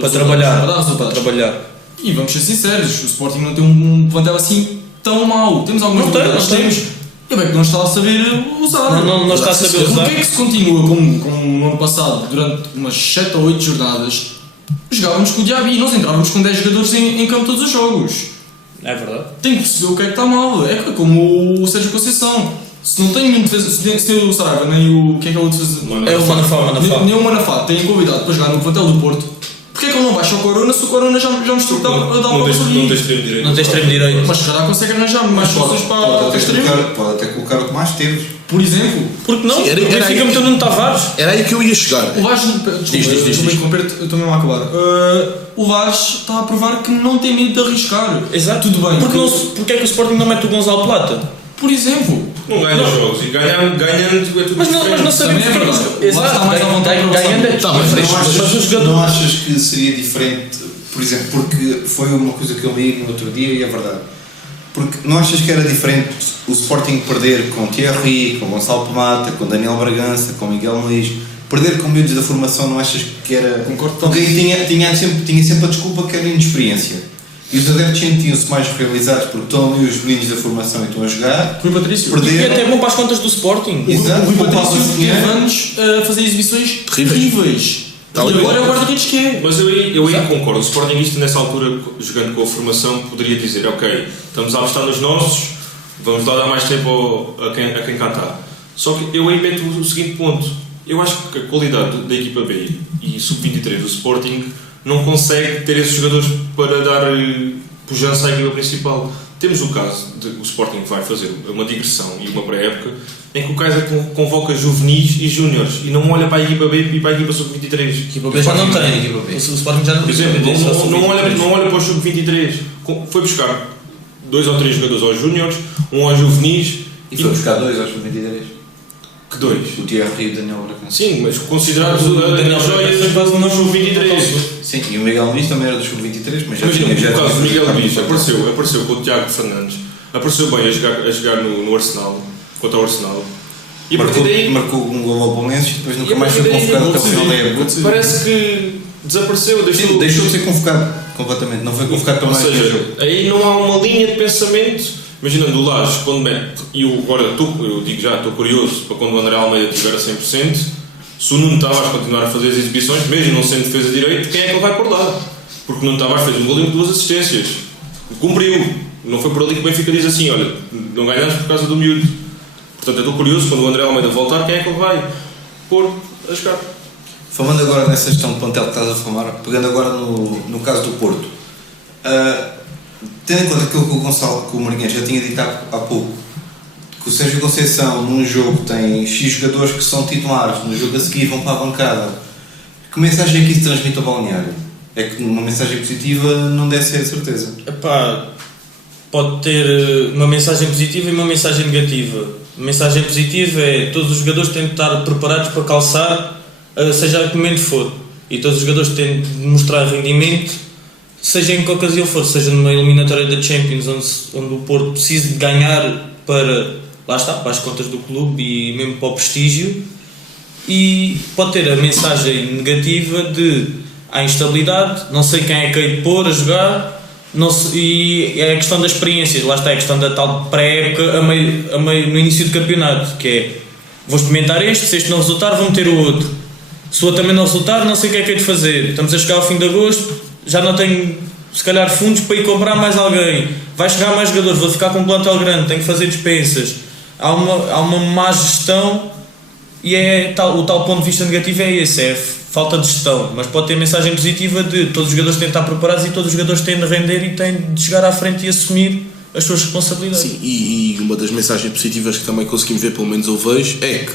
Para trabalhar. E vamos ser sinceros, o Sporting não tem um plantel assim tão mau. Temos alguns jogadores, e bem que não está a saber usar. Não está a saber usar. Porquê é que se continua como no ano passado, durante umas 7 ou 8 jornadas, jogávamos com o Diaby e nós entrávamos com 10 jogadores em campo todos os jogos? É verdade. Tem que perceber o que é que está mal. É como o Sérgio Conceição. Se não tem nenhum defesa, se tem o Saraiva, nem o... Quem é que é o defesa? É o Manafá. Nem o Manafá tem convidado para jogar no plantel do Porto. Porquê é que ele não baixa o Corona se o Corona já mostrou que dá para não tem extremo direito. Não tem extremo direito. Mas se calhar consegue arranjar mais soluções para o extremo. Pode até colocar o Tomás Teves. Por exemplo. Porque não? Sim, Fica metendo no Tavares. Era aí que eu ia chegar. O Vaz... Desculpa, eu estou mesmo a acabar. O Vaz está a provar que não tem medo de arriscar. Exato. Tudo bem. Porque é que o Sporting não mete o Gonçalo Plata? Por exemplo. Não ganha os jogos e ganhando é tudo mas não sabemos é verdade. Exato, ganhando é Não achas que seria diferente, por exemplo, porque foi uma coisa que eu li no outro dia e é verdade. Porque não achas que era diferente o Sporting perder com Thierry, com Gonçalo Plata, com Daniel Bragança, com Miguel Luís, perder com miúdos da formação, não achas que era... Concordo. Porque aí tinha sempre a desculpa que era inexperiência. E os adeptos sentiam-se mais realizados porque estão ali os meninos da formação e estão a jogar. Rui Patrício. E até bom para as contas do Sporting. Exato. O Rui Patrício teve anos a fazer exibições terríveis. E agora é o guarda-redes que é. Mas eu aí concordo. O Sportingista nessa altura, jogando com a formação, poderia dizer, ok, estamos a apostar nos nossos, vamos lá dar mais tempo a quem cantar. Só que eu aí meto o seguinte ponto. Eu acho que a qualidade da equipa B e sub-23 do Sporting não consegue ter esses jogadores para dar pujança à equipa principal. Temos o caso de o Sporting vai fazer uma digressão e uma pré-época em que o Kaiser convoca juvenis e júniores e não olha para a equipa B e para a equipa sub-23. A equipa B já não tem. Equipa B. O Sporting já não tem. Por exemplo, não olha para o sub-23. Foi buscar 2 ou 3 jogadores aos júniores, um aos juvenis. E foi buscar 2 aos sub-23. Que 2? O Thierry e o Daniel Bragança. Sim, mas considerados o Daniel Joia no sub-23. Sim, e o Miguel Luís também era do sub-23, mas já Imagina, tinha... no caso do Miguel Luís, já apareceu com o Tiago Fernandes, apareceu bem a jogar no Arsenal, contra o Arsenal. E a partir daí, marcou um gol ao Palmeiras e depois nunca mais foi daí, convocado até o final da época. parece que desapareceu, Deixou de ser convocado completamente, não foi convocado para ou mais que seja, jogo. aí não há uma linha de pensamento. Imaginando o Lages, quando mete, e agora eu digo já, estou curioso para quando o André Almeida estiver a 100%, se o Nuno Tavares continuar a fazer as exibições, mesmo não sendo defesa direito, quem é que ele vai por lá? Porque o Nuno Tavares fez um gol e 2 assistências, cumpriu, não foi por ali que o Benfica diz assim, olha, não ganhamos por causa do miúdo. Portanto, eu estou curioso, quando o André Almeida voltar, quem é que ele vai pôr a jogar? Falando agora nessa gestão de plantel que estás a falar, pegando agora no caso do Porto, tendo em conta aquilo que o Gonçalo, que o Marinhas já tinha dito há pouco, que o Sérgio Conceição num jogo tem X jogadores que são titulares, no jogo a seguir vão para a bancada, que mensagem é que isso transmite ao balneário? É que uma mensagem positiva não deve ser de certeza. Epá, pode ter uma mensagem positiva e uma mensagem negativa. A mensagem positiva é todos os jogadores têm de estar preparados para calçar, seja a que momento for. E todos os jogadores têm de mostrar rendimento, seja em que ocasião for, seja numa eliminatória da Champions, onde o Porto precisa de ganhar para, lá está, para as contas do clube e mesmo para o prestígio. E pode ter a mensagem negativa de há instabilidade, não sei quem é que hei de pôr a jogar, não sei, e é a questão das experiências, lá está, é a questão da tal pré-época no início do campeonato, que é, vou experimentar este, se este não resultar vou meter o outro, se o outro também não resultar não sei o que é que hei de fazer, estamos a chegar ao fim de agosto, já não tenho se calhar fundos para ir comprar mais alguém, vai chegar mais jogadores, vou ficar com um plantel grande, tenho que fazer dispensas, há uma má gestão e o tal ponto de vista negativo é esse, é falta de gestão, mas pode ter mensagem positiva de todos os jogadores têm de estar preparados e todos os jogadores têm de render e têm de chegar à frente e assumir as suas responsabilidades. Sim, e uma das mensagens positivas que também conseguimos ver, pelo menos eu vejo, é que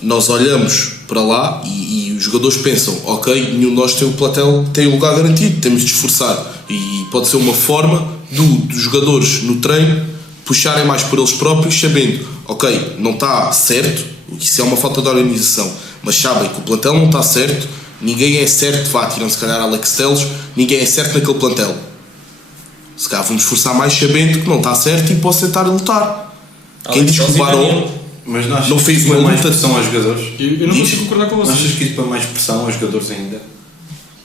nós olhamos para lá e os jogadores pensam, ok, nenhum de nós tem o plantel, tem o lugar garantido, temos de esforçar, e pode ser uma forma dos jogadores no treino puxarem mais por eles próprios, sabendo, ok, não está certo, isso é uma falta de organização, mas sabem que o plantel não está certo, ninguém é certo, tirando se calhar Alex Telles, ninguém é certo naquele plantel. Se calhar vamos esforçar mais sabendo que não está certo e posso tentar lutar. Quem diz que o Barão mas não, não fez uma uma mais luta pressão aos jogadores? Eu não consigo concordar com Não vocês. achas que isso para mais pressão aos jogadores ainda?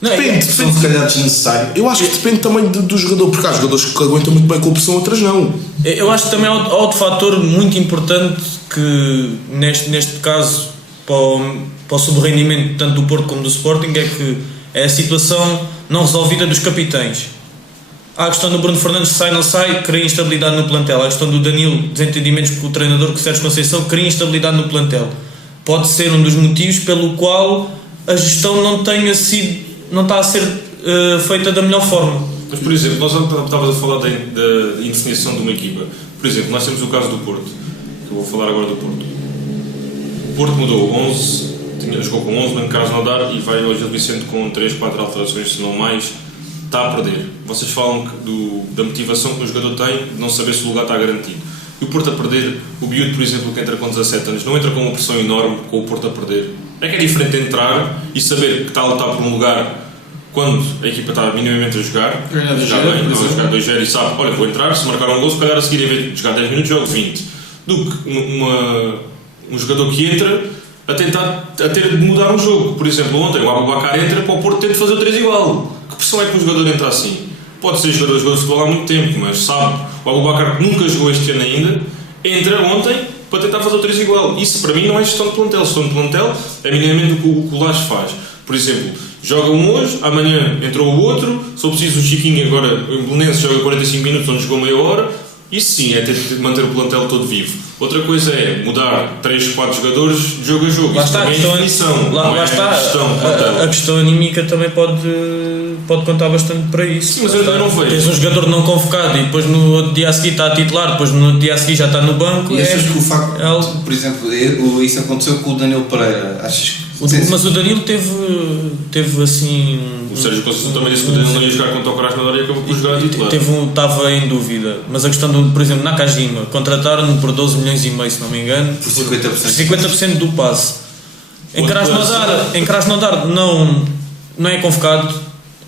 Depende, São se calhar desnecessário. Eu acho que depende também do jogador, porque há jogadores que aguentam muito bem com a pressão, outras não. Eu acho que também há outro fator muito importante que neste caso para o subrendimento tanto do Porto como do Sporting é que é a situação não resolvida dos capitães. Há a questão do Bruno Fernandes, sai não sai, cria instabilidade no plantel. Há a questão do Danilo, desentendimentos com o treinador, com o Sérgio Conceição, cria instabilidade no plantel. Pode ser um dos motivos pelo qual a gestão não está a ser feita da melhor forma. Mas, por exemplo, nós estávamos a falar da indefinição de uma equipa. Por exemplo, nós temos o caso do Porto, que eu vou falar agora do Porto. O Porto mudou 11, jogou com 11, Carlos Nodar, e vai hoje Gil Vicente com 3, 4 alterações, se não mais. Está a perder. Vocês falam da motivação que o jogador tem de não saber se o lugar está garantido. E o Porto a perder, o Biúdo, por exemplo, que entra com 17 anos, não entra com uma pressão enorme com o Porto a perder. É que é diferente entrar e saber que está a lutar por um lugar quando a equipa está minimamente a jogar, Ganhar 2-0, bem, não a jogar 2-0 e sabe, olha, vou entrar, se marcar um gol, se calhar a seguir, em vez de jogar 10 minutos, jogo 20. Do que um jogador que entra a tentar ter de mudar o jogo. Por exemplo, ontem o Aboubakar entra para o Porto ter de fazer o 3 igual. Que pressão é que um jogador entra assim? Pode ser jogador de futebol há muito tempo, mas sabe, o Aboubakar que nunca jogou este ano ainda, entra ontem para tentar fazer o 3 igual. Isso para mim não é gestão de plantel. Gestão de plantel é minimamente o que o Lages faz. Por exemplo, joga um hoje, amanhã entrou o outro, se for preciso o Chiquinho agora, o Belenenses joga 45 minutos onde jogou meia hora. Isso sim é ter de manter o plantel todo vivo. Outra coisa é mudar 3, 4 jogadores de jogo a jogo. Lá Isso está, também é definição, lá não é está. gestão de plantel. A questão anímica também pode contar bastante para isso. Sim, mas eu não vejo. Tens um jogador não convocado e depois no outro dia a seguir está a titular, depois no outro dia a seguir já está no banco. E achas que o facto, por exemplo, isso aconteceu com o Danilo Pereira? Achas que Mas o Danilo teve assim. O Sérgio Conceição também disse que o Danilo não ia jogar contra o Krasnodar e acabou por jogar a titular. Estava em dúvida, mas a questão do, por exemplo, Nakajima, contrataram-no por 12 milhões e meio, se não me engano, por 50%. Por 50% do passe. Em Krasnodar não é convocado,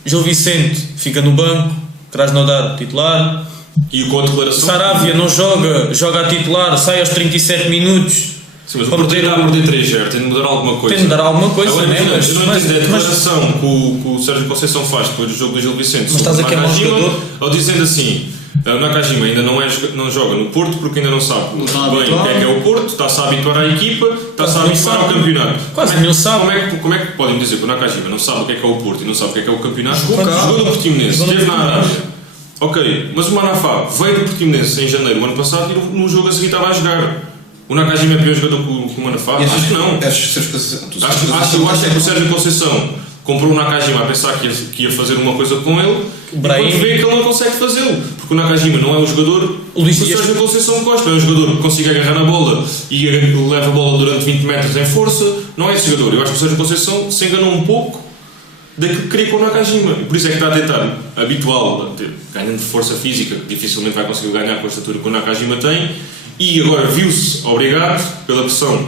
Gil Vicente fica no banco, Krasnodar titular, E com a declaração. Saravia não joga a titular, sai aos 37 minutos. Sim, mas o Porto está a perder 3-0, tem de mudar alguma coisa. Tem de dar alguma coisa, Agora, né? eu não entendo a Mas declaração que o Sérgio Conceição faz depois do jogo do Gil Vicente Mas estás a queimar o jogador? ao dizendo assim: o Nakajima ainda não joga no Porto porque ainda não sabe Não está bem o habituado. que é o Porto, está-se a habituar à equipa, está-se a Não habituar ao sabe. campeonato. Quase nenhum sabe. Como é que podem dizer que o Nakajima não sabe o que é o Porto e não sabe o que é o campeonato? Jogou cá. Jogou no Portimonense, Jogou no esteve na Portimonense. Arábia. Ok, mas o Manafá veio do Portimonense em janeiro do ano passado e no jogo a seguir estava a jogar. O Nakajima é pior jogador que o Manafá? E Acho que não. Achas que Sérgio Conceição... Eu acho que o Sérgio Conceição comprou o Nakajima a pensar que ia fazer uma coisa com ele e Brahim. quando vê que ele não consegue fazê-lo. Porque o Nakajima não é um jogador O Luís que o Dias- Sérgio Conceição gosta. É um jogador que consegue agarrar na bola e leva a bola durante 20 metros em força. Não é esse jogador. Eu acho que o Sérgio Conceição se enganou um pouco daquilo que queria com o Nakajima. E por isso é que está a tentar habituá-lo, ganhando força física, que dificilmente vai conseguir ganhar com a estatura que o Nakajima tem. E agora viu-se obrigado, pela pressão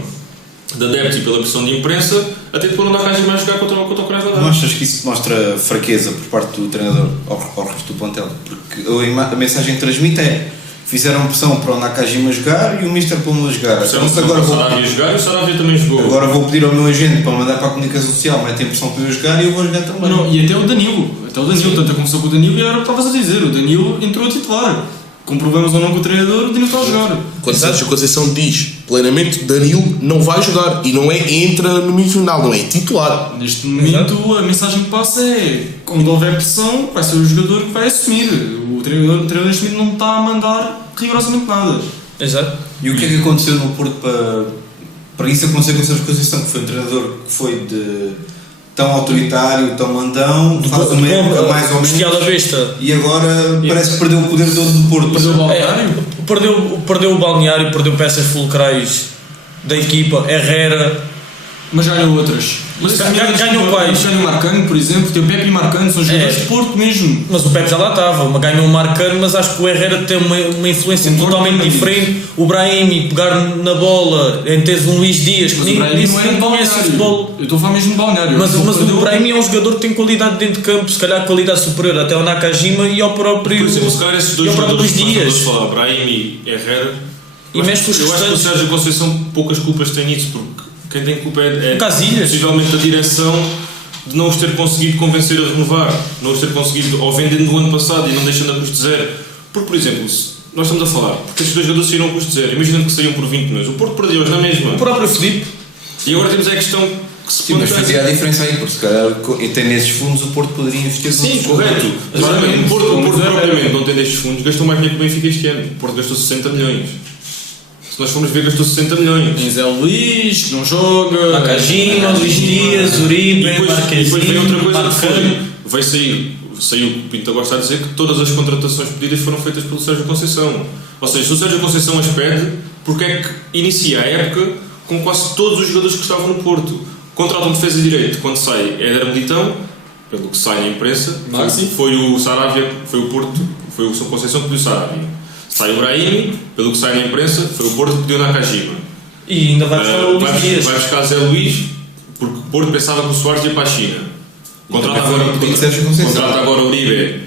de adeptos e pela pressão de imprensa, a ter de pôr o Nakajima a jogar contra o Krasnodar. Não achas que isso mostra fraqueza por parte do treinador ao resto do plantel? Porque a mensagem que transmite é: fizeram pressão para o Nakajima jogar e o Mister pô-lo a jogar. Então, Então, agora o Saravia jogar e o Saravia também jogou. agora vou pedir ao meu agente para mandar para a comunicação social, metem pressão para eu jogar e eu vou jogar também. Não, e até o Danilo, tanto começou com o Danilo e era o que estavas a dizer, o Danilo entrou a titular. Com problemas ou não com o treinador, o Danilo está a jogar. Quando Sérgio Conceição diz plenamente Danilo não vai jogar e não é entra no minuto final, não é titular. Neste momento a mensagem que passa é: quando houver pressão, vai ser o jogador que vai assumir. O treinador neste momento não está a mandar rigorosamente nada. Exato. E o que é que aconteceu no Porto para isso acontecer com o Sérgio Conceição, que foi um treinador que foi tão autoritário, tão mandão, faz uma época mais ou menos, Bestial a besta. e agora parece que perdeu o poder todo do Porto. Perdeu o balneário? Perdeu o balneário, perdeu peças fulcrais da equipa, Herrera. Mas ganham outras. Mas Ganham quais? Ganham o Marcano, por exemplo, tem o Pepe e o Marcano, são jogadores de Porto mesmo. Mas o Pepe já lá estava, ganhou o Marcano, mas acho que o Herrera tem uma influência totalmente diferente. O Brahimi pegar na bola em teres um Luís Dias, que Mas o nem Brahimi não é de conhece o balneário. futebol. Eu estou a falar mesmo de balneário. Mas Ele perdeu- o Brahimi é um jogador que tem qualidade dentro de campo, se calhar qualidade superior até ao Nakajima e ao próprio, Por exemplo, se calhar esses e dois ao próprio jogadores Luís que nós Dias. estamos a falar, Brahim e Herrera, E mexe os eu acho que o restantes. Sérgio Conceição poucas culpas tem nisso, porque quem tem culpa é Casilhas. possivelmente a direção de não os ter conseguido convencer a renovar, não os ter conseguido, ou vendendo no ano passado e não deixando a custo zero. Porque, por exemplo, se nós estamos a falar, porque estes dois jogadores saíram a custo zero, imaginando que saíam por 20 milhões, o Porto perdeu-os na mesma. O próprio Filipe. E agora temos a questão que se Sim, mas fazia a diferença aí, porque se calhar até nesses fundos o Porto poderia investir. Sim, correto. Mas o Porto propriamente não tem destes fundos, gastou mais dinheiro que o Benfica este ano. O Porto gastou 60 milhões. Se nós formos ver, gastou 60 milhões. Tem Zé Luís, que não joga. Nakajima, Luís Dias, Uribe, E depois Marquezinho, veio outra coisa que Marcano. foi, saiu o Pinto Agora a dizer que todas as contratações pedidas foram feitas pelo Sérgio Conceição. Ou seja, se o Sérgio Conceição as pede, porque é que inicia a época com quase todos os jogadores que estavam no Porto? Contratam defesa de direito, quando sai Éder Militão, pelo que sai na imprensa, Maxi. foi o Saravia, foi o Porto, foi o São Conceição que pediu o Saravia. Sai o Brahimi, pelo que sai na imprensa, foi o Porto que pediu Nakajima. E ainda vai buscar o Luís Vai Dias. buscar Zé Luís, porque o Porto pensava que o Soares ia para a China. Contrata também foi um pedido de Sérgio agora, Conceição. contrata agora o Uribe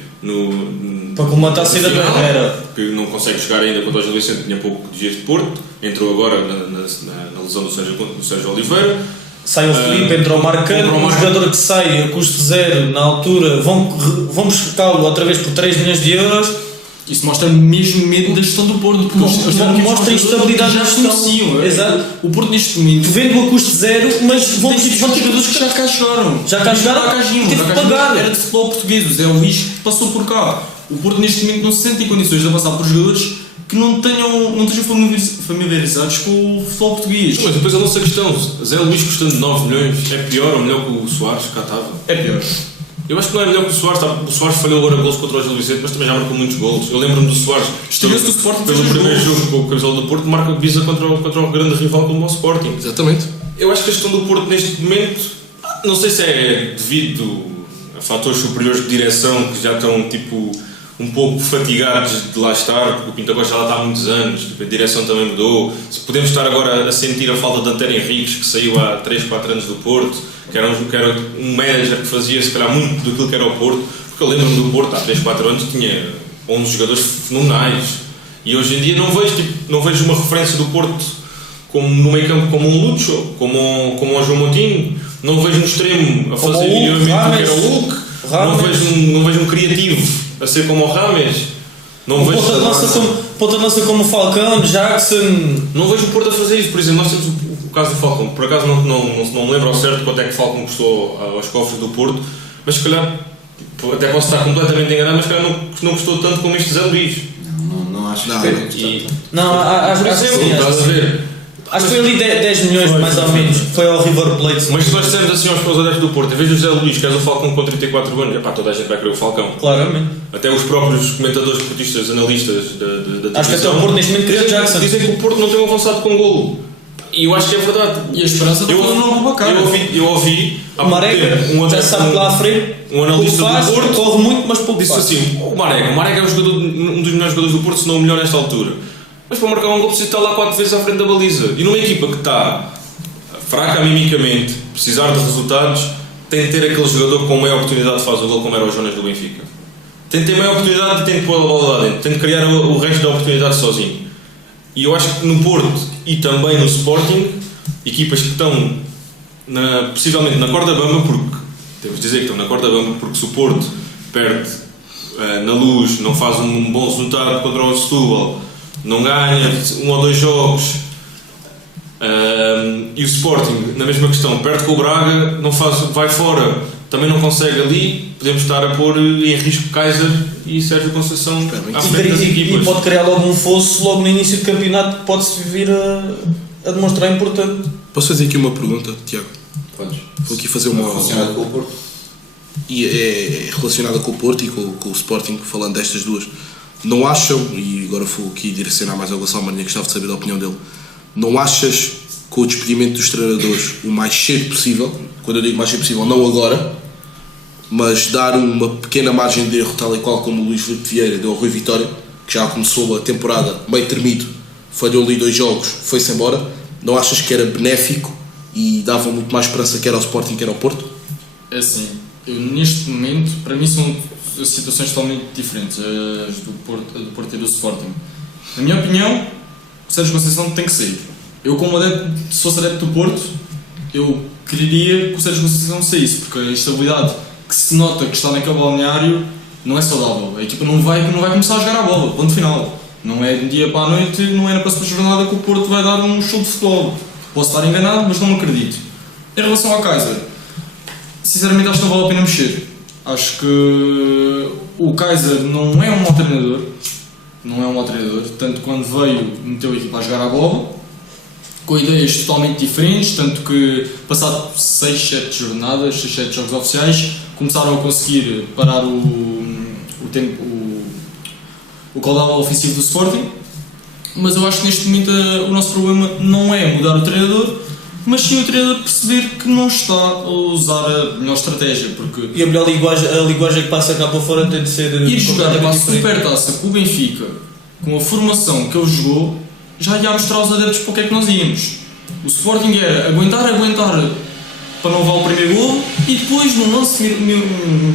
Para colmatar a saída do final, Herrera. que não consegue jogar ainda contra o Gil Vicente, tinha pouco dias de Porto, entrou agora na lesão do Sérgio Oliveira. Sai o Filipe, entra o Marcano, entra o um Marcano. jogador que sai a custo zero na altura, vamos buscá-lo outra vez por 3 milhões de euros. Isso mostra mesmo medo da gestão do Porto. Porque Mostra instabilidade já na gestão. conheciam. Exato. O Porto neste momento Vendo a custo zero, mas vão tem jogadores que já cá jogaram. Já cá jogaram? Nakajima, Teve que Nakajima pagar. era de futebol português, o Zé Luís passou por cá. O Porto neste momento não se sente em condições de avançar por jogadores que não estejam familiarizados com o futebol português. Mas depois a nossa questão, Zé Luís custando 9 milhões, é pior ou melhor que o Soares que cá estava? É pior. Eu acho que não é melhor que o Soares. O Soares falhou agora gols contra o Gil Vicente, mas também já marcou muitos gols. Eu lembro-me do Soares, Estima-se que o Sporting pelo fez os primeiro gols. jogo com o camisola do Porto, marca visa contra o grande rival como o Sporting. Exatamente. Eu acho que a questão do Porto neste momento, não sei se é devido a fatores superiores de direção que já estão tipo um pouco fatigados de lá estar, porque o Pinto Costa já lá está há muitos anos, a direção também mudou. Se podemos estar agora a sentir a falta de António Henriques, que saiu há 3, 4 anos do Porto, que era um manager que fazia se calhar muito daquilo que era o Porto, porque eu lembro-me do Porto há 3, 4 anos tinha 11 jogadores fenomenais, e hoje em dia não vejo uma referência do Porto como no meio campo como um Lucho, como o João Moutinho, não vejo um extremo a fazer minimamente o que era o Hulk, não vejo um criativo a ser como o Rames, não vejo ponta de lança como o Falcão, Jackson. Não vejo o Porto a fazer isso. Por exemplo, nós temos o caso do Falcão, por acaso não me lembro ao certo quanto é que o Falcão custou aos cofres do Porto, mas se calhar até posso estar completamente enganado, mas se calhar não custou tanto como este Zé Luís. Não acho que acho que sim, estás a ver? acho que foi ali 10 milhões mais ou menos, foi ao River Plate. Mas se nós dissermos assim aos adeptos do Porto, em vez do José Luís, que és o Falcão com 34 anos, toda a gente vai querer o Falcão. Claramente. Até os próprios comentadores, portistas, analistas da acho que até o Porto neste momento queria o Jackson. Dizem que o Porto não tem um avançado com golo. E eu acho que é verdade. E a esperança está toda no Babacar. Eu ouvi o Marega já sabe que lá à frente um analista do Porto corre muito, mas pouco disse faz. assim: o Marega é um dos melhores jogadores do Porto, se não o melhor nesta altura. Mas para marcar um gol precisa estar lá 4 vezes à frente da baliza. E numa equipa que está fraca mimicamente, precisar de resultados, tem de ter aquele jogador com maior oportunidade de fazer o gol, como era o Jonas do Benfica. Tem de ter maior oportunidade e tem de pôr a bola lá dentro. Tem de criar o resto da oportunidade sozinho. E eu acho que no Porto e também no Sporting, equipas que estão possivelmente na corda bamba, porque temos de dizer que estão na corda bamba, porque se o Porto perde na Luz, não faz um bom resultado contra o Setúbal, não ganha 1 ou 2 jogos, e o Sporting na mesma questão perde com o Braga, vai fora, também não consegue ali, podemos estar a pôr em risco Kaiser e Sérgio Conceição à frente das equipas. E pode criar logo um fosso logo no início do campeonato que pode-se vir a demonstrar importante. Posso fazer aqui uma pergunta, Tiago? Podes. Vou aqui fazer uma relacionada com o Porto. E é relacionada com o Porto e com o Sporting, falando destas duas. Não acham, e agora vou aqui direcionar mais ao Gonçalo Marinho, que gostava de saber da opinião dele, não achas que o despedimento dos treinadores o mais cedo possível, quando eu digo mais cedo possível, não agora, mas dar uma pequena margem de erro, tal e qual como o Luís Filipe Vieira deu ao Rui Vitória, que já começou a temporada meio tremido, falhou ali 2 jogos, foi-se embora, não achas que era benéfico e dava muito mais esperança quer ao Sporting quer ao Porto? É assim, eu neste momento, para mim são situações totalmente diferentes, as do Porto e do Sporting. Na minha opinião, o Sérgio Conceição tem que sair. Eu, como adepto, se fosse adepto do Porto, eu queria que o Sérgio Conceição saísse, porque a instabilidade que se nota que está naquele balneário não é saudável. A equipa não vai começar a jogar a bola, ponto final. Não é de um dia para a noite, não é na próxima jornada que o Porto vai dar um show de futebol. Posso estar enganado, mas não acredito. Em relação ao Kaiser, sinceramente acho que não vale a pena mexer. Acho que o Kaiser não é um mau treinador. Não é um mau treinador. Tanto quando veio, meteu a equipa a jogar a bola, com ideias totalmente diferentes, tanto que passado 6, 7 jornadas, 6, 7 jogos oficiais, começaram a conseguir parar o caudal ofensivo do Sporting. Mas eu acho que neste momento o nosso problema não é mudar o treinador, mas sim o treinador perceber que não está a usar a melhor estratégia, porque... E a melhor linguagem que passa cá para fora tem de ser... Ir jogar uma supertaça com o Benfica, com a formação que ele jogou, já ia mostrar aos adeptos para o que é que nós íamos. O Sporting era aguentar para não levar o primeiro golo e depois, num lance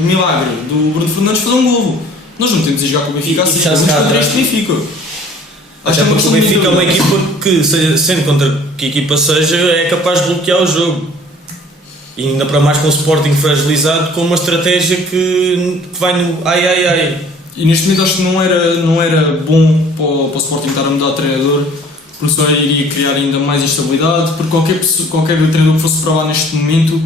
milagre do Bruno Fernandes, fazer um golo. Nós não temos de jogar com o Benfica assim, vamos contra este Benfica. Até porque o Benfica é uma equipa que, sendo contra que equipa seja, é capaz de bloquear o jogo. E ainda para mais com o Sporting fragilizado, com uma estratégia que vai no ai. E neste momento acho que não era bom para o Sporting estar a mudar de treinador, porque só iria criar ainda mais instabilidade, porque qualquer treinador que fosse para lá neste momento,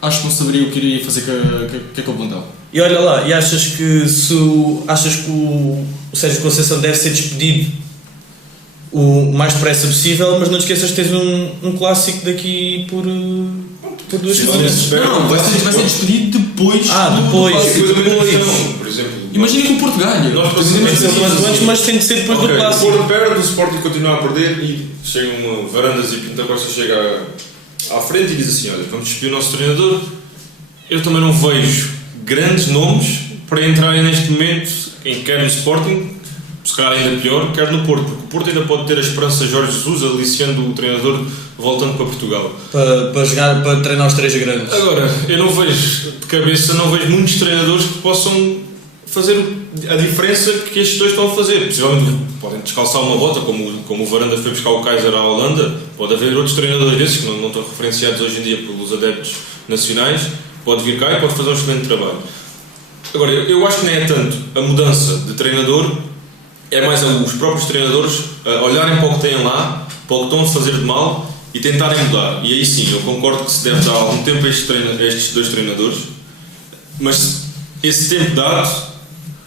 acho que não saberia o que iria fazer com aquele plantel. E olha lá, e achas que o Sérgio Conceição deve ser despedido o mais depressa possível, mas não te esqueças que tens um clássico daqui por 2 semanas. Não, vai ser despedido depois. Depois. Por exemplo, imagina que o Porto ganha. Nós precisamos antes, mas tem de ser depois do clássico. O Porto perde, o Sporting continua a perder e chegam Varandas e Pinto Costa chega à frente e diz assim: olha, vamos despedir o nosso treinador. Eu também não vejo grandes nomes para entrarem neste momento quer no Sporting, se calhar ainda pior, quer no Porto, porque o Porto ainda pode ter a esperança de Jorge Jesus aliciando o treinador voltando para Portugal. Para treinar os três grandes. Agora, eu não vejo, de cabeça, não vejo muitos treinadores que possam fazer a diferença que estes dois estão a fazer. Possivelmente podem descalçar uma bota, como o Varanda foi buscar o Kaiser à Holanda. Pode haver outros treinadores desses que não estão referenciados hoje em dia pelos adeptos nacionais. Pode vir cá e pode fazer um excelente trabalho. Agora, eu acho que não é tanto a mudança de treinador, é mais os próprios treinadores olharem para o que têm lá, para o que estão a fazer de mal e tentarem mudar. E aí sim, eu concordo que se deve dar algum tempo a estes dois treinadores, mas esse tempo dado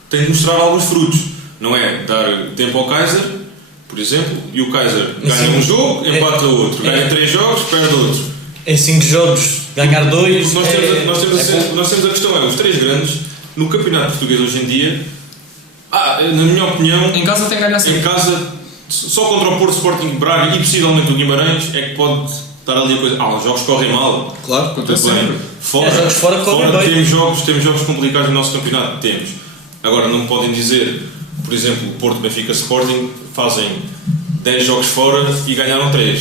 tem de mostrar alguns frutos. Não é dar tempo ao Kaiser, por exemplo, e o Kaiser ganha um jogo, empata outro, ganha 3 jogos, perde outro. Em 5 jogos, ganhar 2. Nós temos a questão, os 3 grandes no campeonato português hoje em dia, na minha opinião, Em casa tem que ganhar sempre. em casa, só contra o Porto, Sporting, Braga e possivelmente o Guimarães é que pode estar ali a coisa. Os jogos correm mal. Claro, Tudo sempre. bem. Fora, Jogos fora correm bem. temos jogos complicados no nosso campeonato. Temos. Agora, não me podem dizer, por exemplo, Porto, Benfica, Sporting fazem 10 jogos fora e ganharam 3.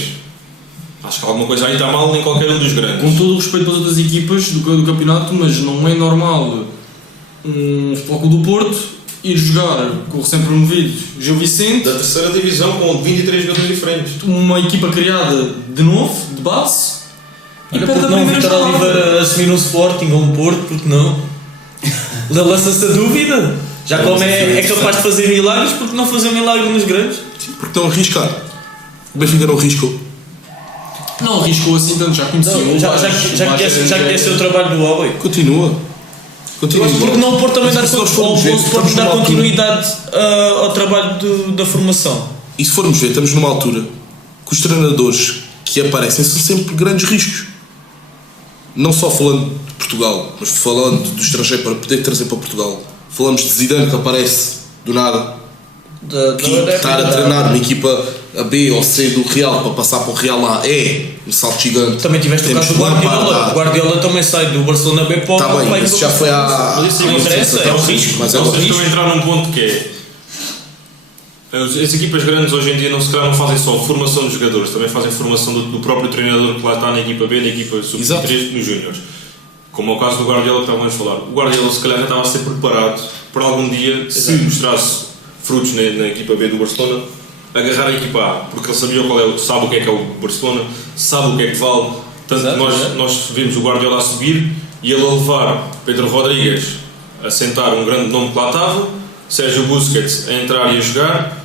Acho que alguma coisa aí está mal em qualquer um dos grandes. Com todo o respeito pelas outras equipas do campeonato, mas não é normal um Futebol Clube do Porto ir jogar com o recém-promovido Gil Vicente, Da terceira divisão com 23 jogadores diferentes. uma equipa criada de novo, de base, e Olha, perde porque a não o primeira Vitor jornada. Oliveira assumir um Sporting ou um Porto, porque não? Lança-se a dúvida. Já como é capaz de fazer milagres, porque não fazer um milagre nos grandes? porque não arriscar. O Benfica não arriscou. Não arriscou assim tanto, já conhecia. Não, já conhece o trabalho do Huawei. Continua. Porque não o Porto também Mas se nós formos ver, o Sporting estamos dá numa altura- continuidade ao trabalho da formação. E se formos ver, estamos numa altura que os treinadores que aparecem são sempre grandes riscos. Não só falando de Portugal, mas falando do estrangeiro para poder trazer para Portugal. Falamos de Zidane que aparece do nada, que estar a treinar uma equipa a B ou C do Real para passar para o Real A é um salto gigante. Também tiveste o Temos caso do Guardiola. Lampard. O Guardiola também sai do Barcelona B para o Está bem, para mas isso já foi há... Mas isso não interessa, é um risco. Mas é um Vocês risco. estão a entrar num ponto que é. As equipas grandes hoje em dia não fazem só formação dos jogadores, também fazem formação do próprio treinador que lá está na equipa B, na equipa sub-23, nos júniores. Como é o caso do Guardiola que estávamos a falar. O Guardiola se calhar já estava a ser preparado para algum dia, se mostrasse frutos na equipa B do Barcelona, agarrar a equipa A, porque ele sabia sabe o que é o Barcelona, sabe o que é que vale. Tanto que nós vimos o Guardiola a subir e ele a levar Pedro Rodrigues a sentar um grande nome que lá estava, Sérgio Busquets a entrar e a jogar.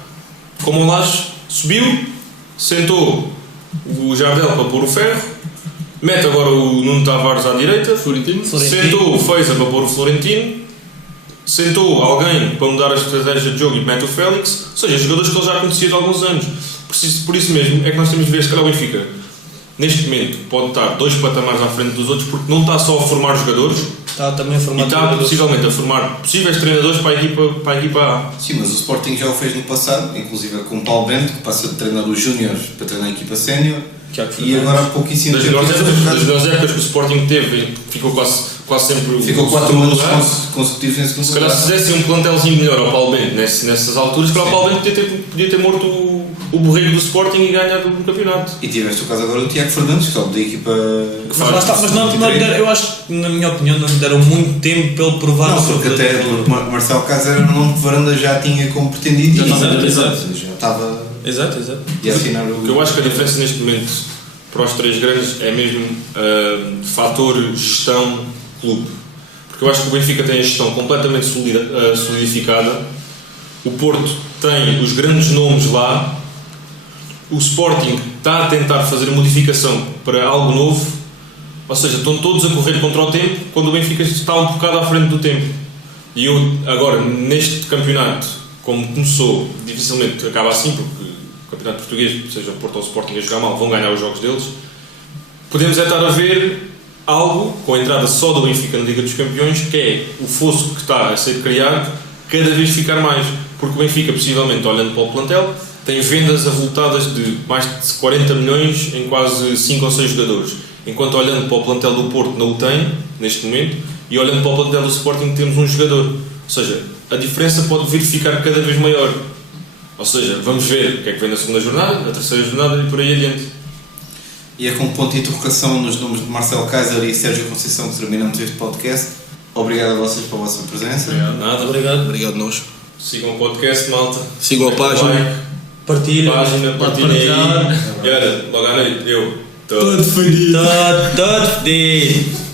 Como o Laje subiu, sentou o Jardel para pôr o Ferro, mete agora o Nuno Tavares à direita, Florentino. sentou o Feiza para pôr o Florentino, sentou alguém para mudar a estratégia de jogo e mete o Félix, ou seja, jogadores que ele já conhecia de alguns anos. Por isso mesmo é que nós temos de ver, se calhar o Benfica, neste momento, pode estar 2 patamares à frente dos outros, porque não está só a formar jogadores, Está também a formar e está treinadores. possivelmente a formar possíveis treinadores para a equipa A. Sim, mas o Sporting já o fez no passado, inclusive com o Paulo Bento, que passa de treinar os Júniores para treinar a equipa sénior, e agora há pouquíssimo Das tempo. melhores épocas que o Sporting teve, ficou quase sempre. Ficou 4 anos consecutivos em segundo Se calhar lugar. se dessem um plantelzinho melhor ao Paulo Bento nessas alturas, para o Paulo Bento podia ter morto o borrego do Sporting e ganhado o campeonato. E tiveste o caso agora do Tiago Fernandes, que sobe da equipa. Mas lá está, mas não lhe deram, eu acho que, na minha opinião, não lhe deram muito tempo para ele provar Não, o seu porque poder. até porque Marcelo Cáceres era um nome que Varanda já tinha como pretendido e Exato. já estava Exato. a assinar o. Porque eu acho que a diferença neste momento para os 3 grandes é mesmo fator gestão clube. Porque eu acho que o Benfica tem a gestão completamente solidificada, o Porto tem os grandes nomes lá, o Sporting está a tentar fazer modificação para algo novo, ou seja, estão todos a correr contra o tempo quando o Benfica está um bocado à frente do tempo. E eu agora, neste campeonato, como começou, dificilmente acaba assim, porque o campeonato português, seja o Porto ou o Sporting a jogar mal, vão ganhar os jogos deles. Podemos estar a ver algo, com a entrada só do Benfica na Liga dos Campeões, que é o fosso que está a ser criado cada vez ficar mais, porque o Benfica, possivelmente, olhando para o plantel, tem vendas avultadas de mais de 40 milhões em quase 5 ou 6 jogadores, enquanto olhando para o plantel do Porto não o tem, neste momento, e olhando para o plantel do Sporting temos um jogador. Ou seja, a diferença pode vir ficar cada vez maior. Ou seja, vamos ver o que é que vem na segunda jornada, na terceira jornada e por aí adiante. E é com um ponto de interrogação nos nomes de Marcelo Kaiser e Sérgio Conceição que terminamos este podcast. Obrigado a vocês pela vossa presença. Nada. Obrigado nós. Sigam o podcast, malta. Sigam a página. Like, Partilha. partilhem. E olha, logo à noite, eu. Todo fedido. Todo fedido.